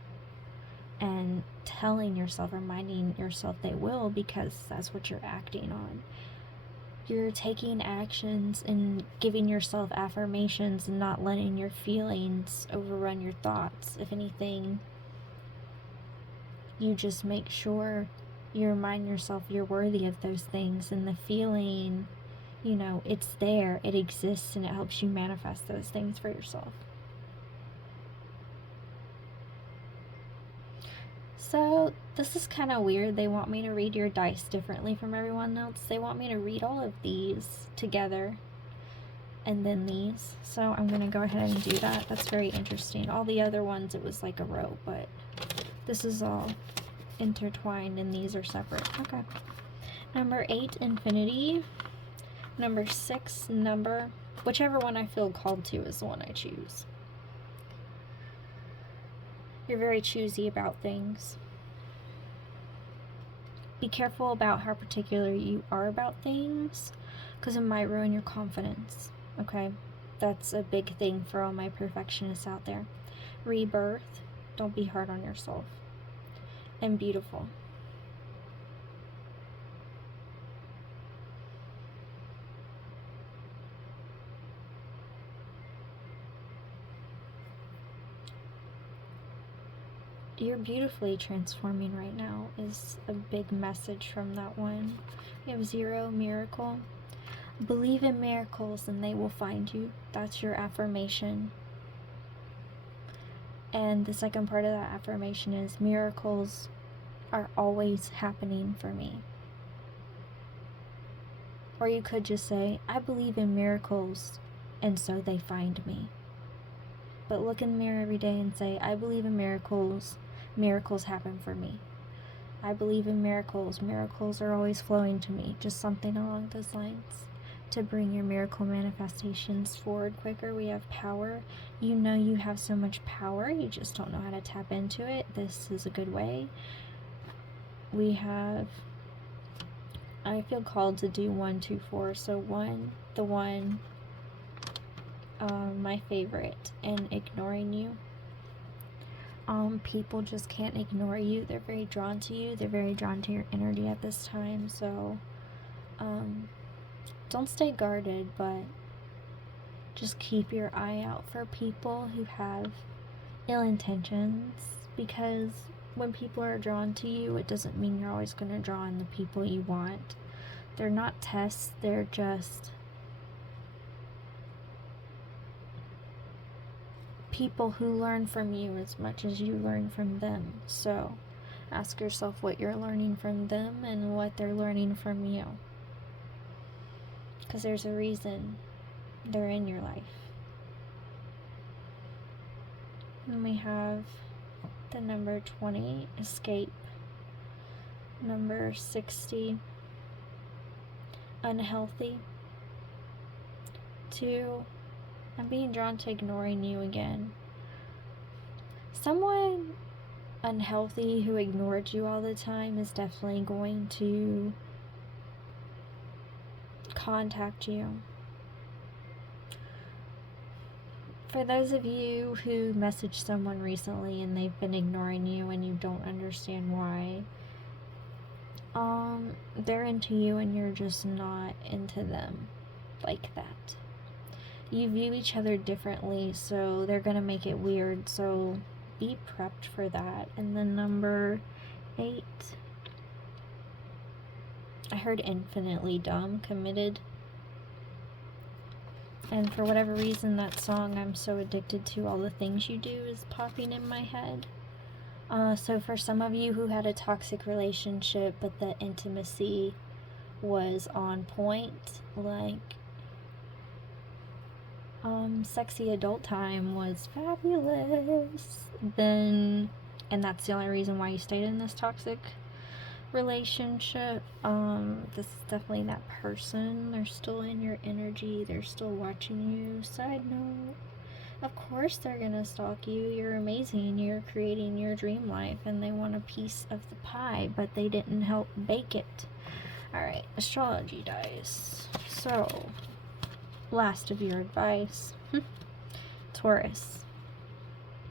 And telling yourself, reminding yourself they will, because that's what you're acting on. You're taking actions and giving yourself affirmations and not letting your feelings overrun your thoughts. If anything, you just make sure you remind yourself you're worthy of those things, and the feeling, you know, it's there, it exists, and it helps you manifest those things for yourself. So this is kind of weird. They want me to read your dice differently from everyone else. They want me to read all of these together and then these. So I'm going to go ahead and do that. That's very interesting. All the other ones, it was like a row, but this is all intertwined and these are separate. Okay. Number 8, Infinity. Number 6, Number. Whichever one I feel called to is the one I choose. You're very choosy about things. Be careful about how particular you are about things, because it might ruin your confidence, okay? That's a big thing for all my perfectionists out there. Rebirth. Don't be hard on yourself. And beautiful. You're beautifully transforming right now is a big message from that one. You have 0, Miracle. Believe in miracles and they will find you. That's your affirmation. And the second part of that affirmation is miracles are always happening for me. Or you could just say, I believe in miracles and so they find me. But look in the mirror every day and say, I believe in miracles. Miracles happen for me. I believe in miracles. Miracles are always flowing to me. Just something along those lines to bring your miracle manifestations forward quicker. We have power. You know you have so much power. You just don't know how to tap into it. This is a good way. We have, I feel called to do 1, 2, 4. So 1, the 1, my favorite, and ignoring you. People just can't ignore you. They're very drawn to you. They're very drawn to your energy at this time. So, don't stay guarded, but just keep your eye out for people who have ill intentions, because when people are drawn to you, it doesn't mean you're always going to draw in the people you want. They're not tests, they're just people who learn from you as much as you learn from them. So ask yourself what you're learning from them and what they're learning from you, because there's a reason they're in your life. And we have the number 20, escape. Number 60, unhealthy. 2, I'm being drawn to ignoring you again. Someone unhealthy who ignored you all the time is definitely going to contact you. For those of you who messaged someone recently and they've been ignoring you and you don't understand why, they're into you and you're just not into them like that. You view each other differently, so they're gonna make it weird, so be prepped for that. And then number 8, I heard infinitely dumb, committed. And for whatever reason, that song, I'm so addicted to all the things you do, is popping in my head. So for some of you who had a toxic relationship, but the intimacy was on point, like, sexy adult time was fabulous, then, and that's the only reason why you stayed in this toxic relationship, this is definitely that person. They're still in your energy, they're still watching you. Side note, of course they're gonna stalk you. You're amazing, you're creating your dream life, and they want a piece of the pie, but they didn't help bake it. Alright, astrology dice. So, last of your advice. Taurus.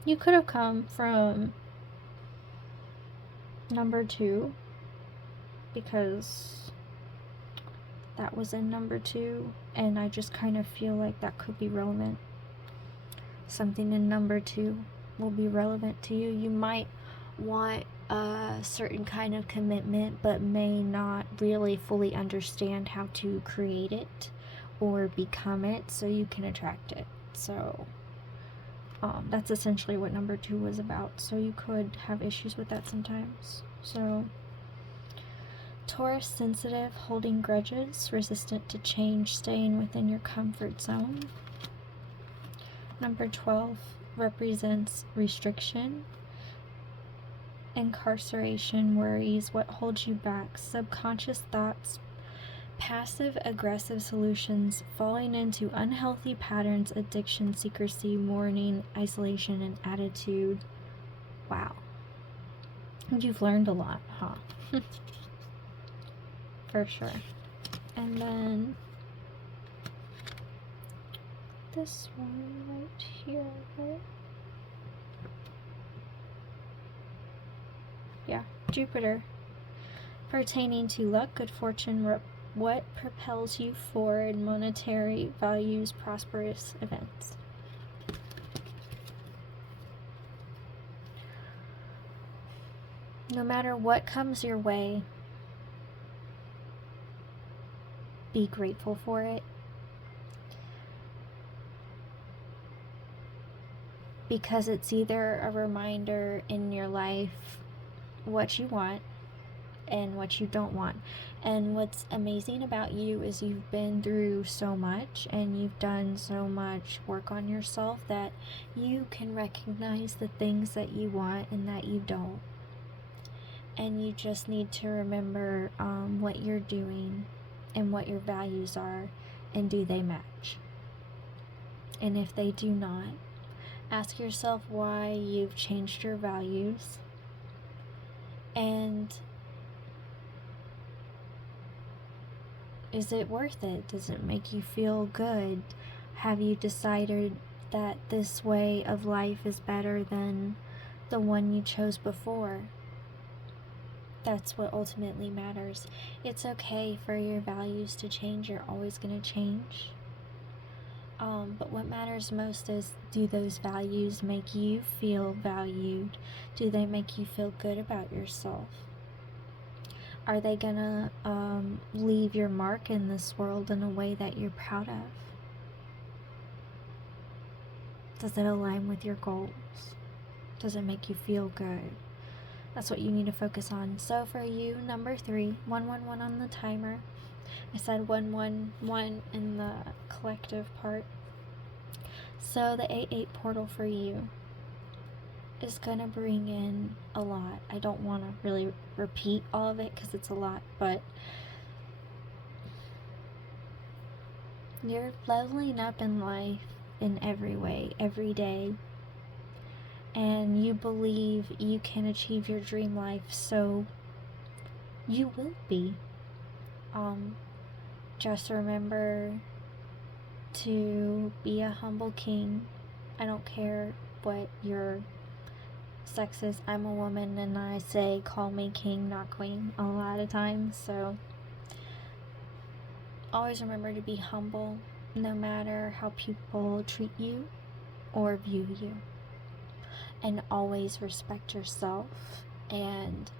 You could have come from number 2, because that was in number 2, and I just kind of feel like that could be relevant. Something in number 2 will be relevant to you. You might want a certain kind of commitment, but may not really fully understand how to create it or become it, so you can attract it. So that's essentially what number 2 was about. So you could have issues with that sometimes. So Taurus, sensitive, holding grudges, resistant to change, staying within your comfort zone. Number 12 represents restriction, incarceration, worries, what holds you back, subconscious thoughts, passive aggressive solutions, falling into unhealthy patterns, addiction, secrecy, mourning, isolation, and attitude. Wow. You've learned a lot, huh? For sure. And then this one right here, right? Yeah, Jupiter. Pertaining to luck, good fortune, what propels you forward, monetary values, prosperous events. No matter what comes your way, be grateful for it. Because it's either a reminder in your life what you want and what you don't want. And what's amazing about you is you've been through so much and you've done so much work on yourself that you can recognize the things that you want and that you don't. And you just need to remember what you're doing and what your values are, and do they match? And if they do not, ask yourself why you've changed your values, and is it worth it? Does it make you feel good? Have you decided that this way of life is better than the one you chose before? That's what ultimately matters. It's okay for your values to change. You're always going to change. But what matters most is, do those values make you feel valued? Do they make you feel good about yourself? Are they gonna leave your mark in this world in a way that you're proud of? Does it align with your goals? Does it make you feel good? That's what you need to focus on. So for you, number 3, 111 on the timer. I said 111 in the collective part. So the 88 portal for you is gonna bring in a lot. I don't want to really repeat all of it because it's a lot, but you're leveling up in life in every way, every day, and you believe you can achieve your dream life, so you will be. Just remember to be a humble king. I don't care what your sex is. I'm a woman and I say call me king, not queen, a lot of times, so always remember to be humble no matter how people treat you or view you, and always respect yourself and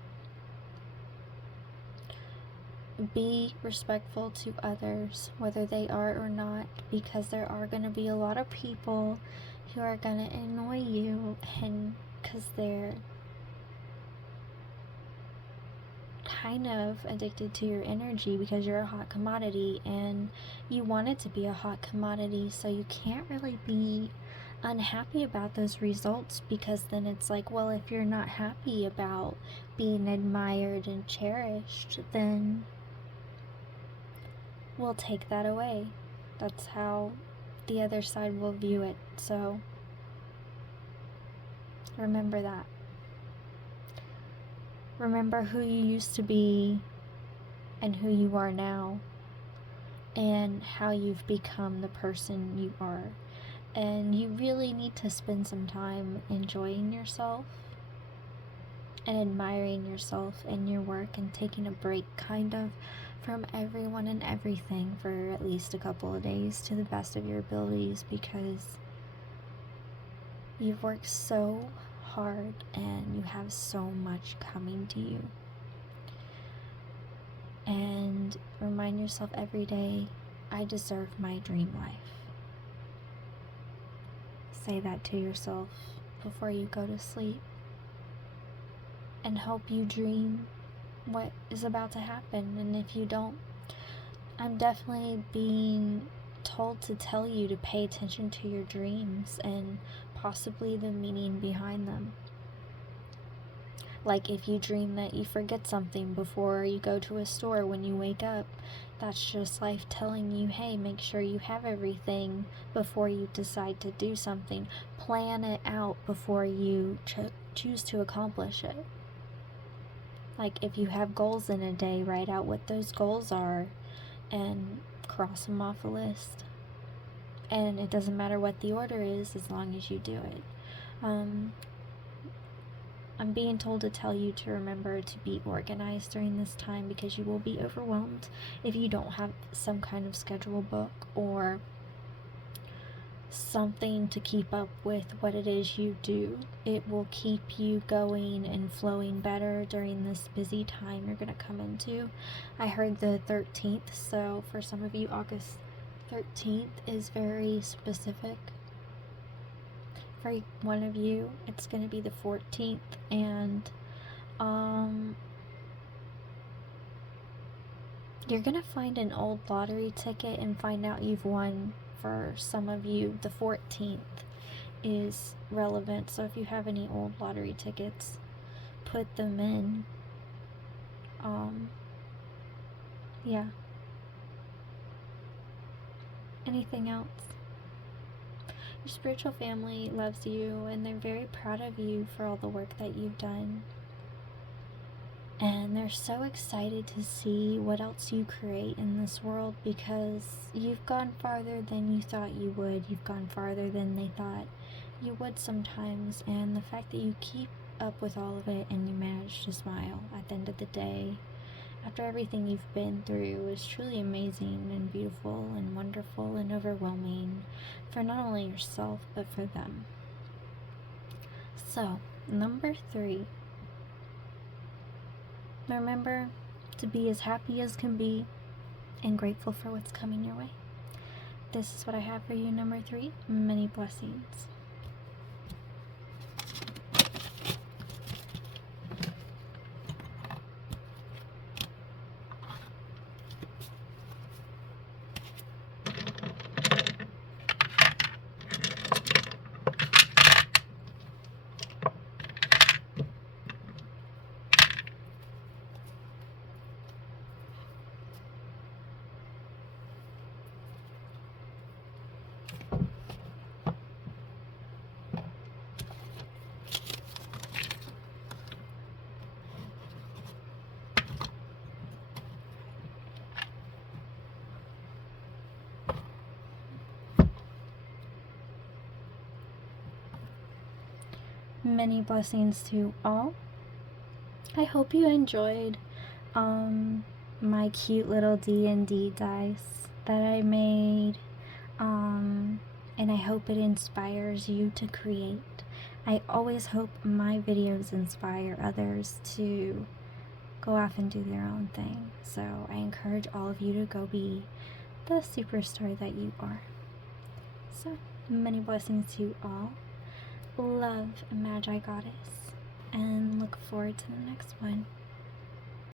be respectful to others, whether they are or not, because there are going to be a lot of people who are going to annoy you, and because they're kind of addicted to your energy because you're a hot commodity and you want it to be a hot commodity, so you can't really be unhappy about those results, because then it's like, well, if you're not happy about being admired and cherished, then we'll take that away. That's how the other side will view it. So remember that. Remember who you used to be and who you are now, and how you've become the person you are. And you really need to spend some time enjoying yourself and admiring yourself and your work, and taking a break kind of from everyone and everything for at least a couple of days to the best of your abilities, because you've worked so hard and you have so much coming to you. And remind yourself every day, I deserve my dream life. Say that to yourself before you go to sleep, and hope you dream what is about to happen. And if you don't, I'm definitely being told to tell you to pay attention to your dreams and possibly the meaning behind them. Like if you dream that you forget something before you go to a store when you wake up, that's just life telling you, hey, make sure you have everything before you decide to do something. Plan it out before you choose to accomplish it. Like if you have goals in a day, write out what those goals are and cross them off a list. And it doesn't matter what the order is as long as you do it. I'm being told to tell you to remember to be organized during this time, because you will be overwhelmed if you don't have some kind of schedule book or something to keep up with what it is you do. It will keep you going and flowing better during this busy time you're going to come into. I heard the 13th, so for some of you, August 13th is very specific. For one of you, it's going to be the 14th, and you're going to find an old lottery ticket and find out you've won. For some of you, the 14th is relevant, so if you have any old lottery tickets, put them in. Yeah. Anything else? Your spiritual family loves you, and they're very proud of you for all the work that you've done. And they're so excited to see what else you create in this world, because you've gone farther than you thought you would. You've gone farther than they thought you would sometimes. And the fact that you keep up with all of it and you manage to smile at the end of the day after everything you've been through is truly amazing and beautiful and wonderful and overwhelming for not only yourself but for them. So, number 3, remember to be as happy as can be and grateful for what's coming your way. This is what I have for you, number 3. Many blessings. Many blessings to all. I hope you enjoyed my cute little D&D dice that I made, and I hope it inspires you to create. I always hope my videos inspire others to go off and do their own thing. So I encourage all of you to go be the superstar that you are. So many blessings to all. Love, Magigoddess, and look forward to the next one.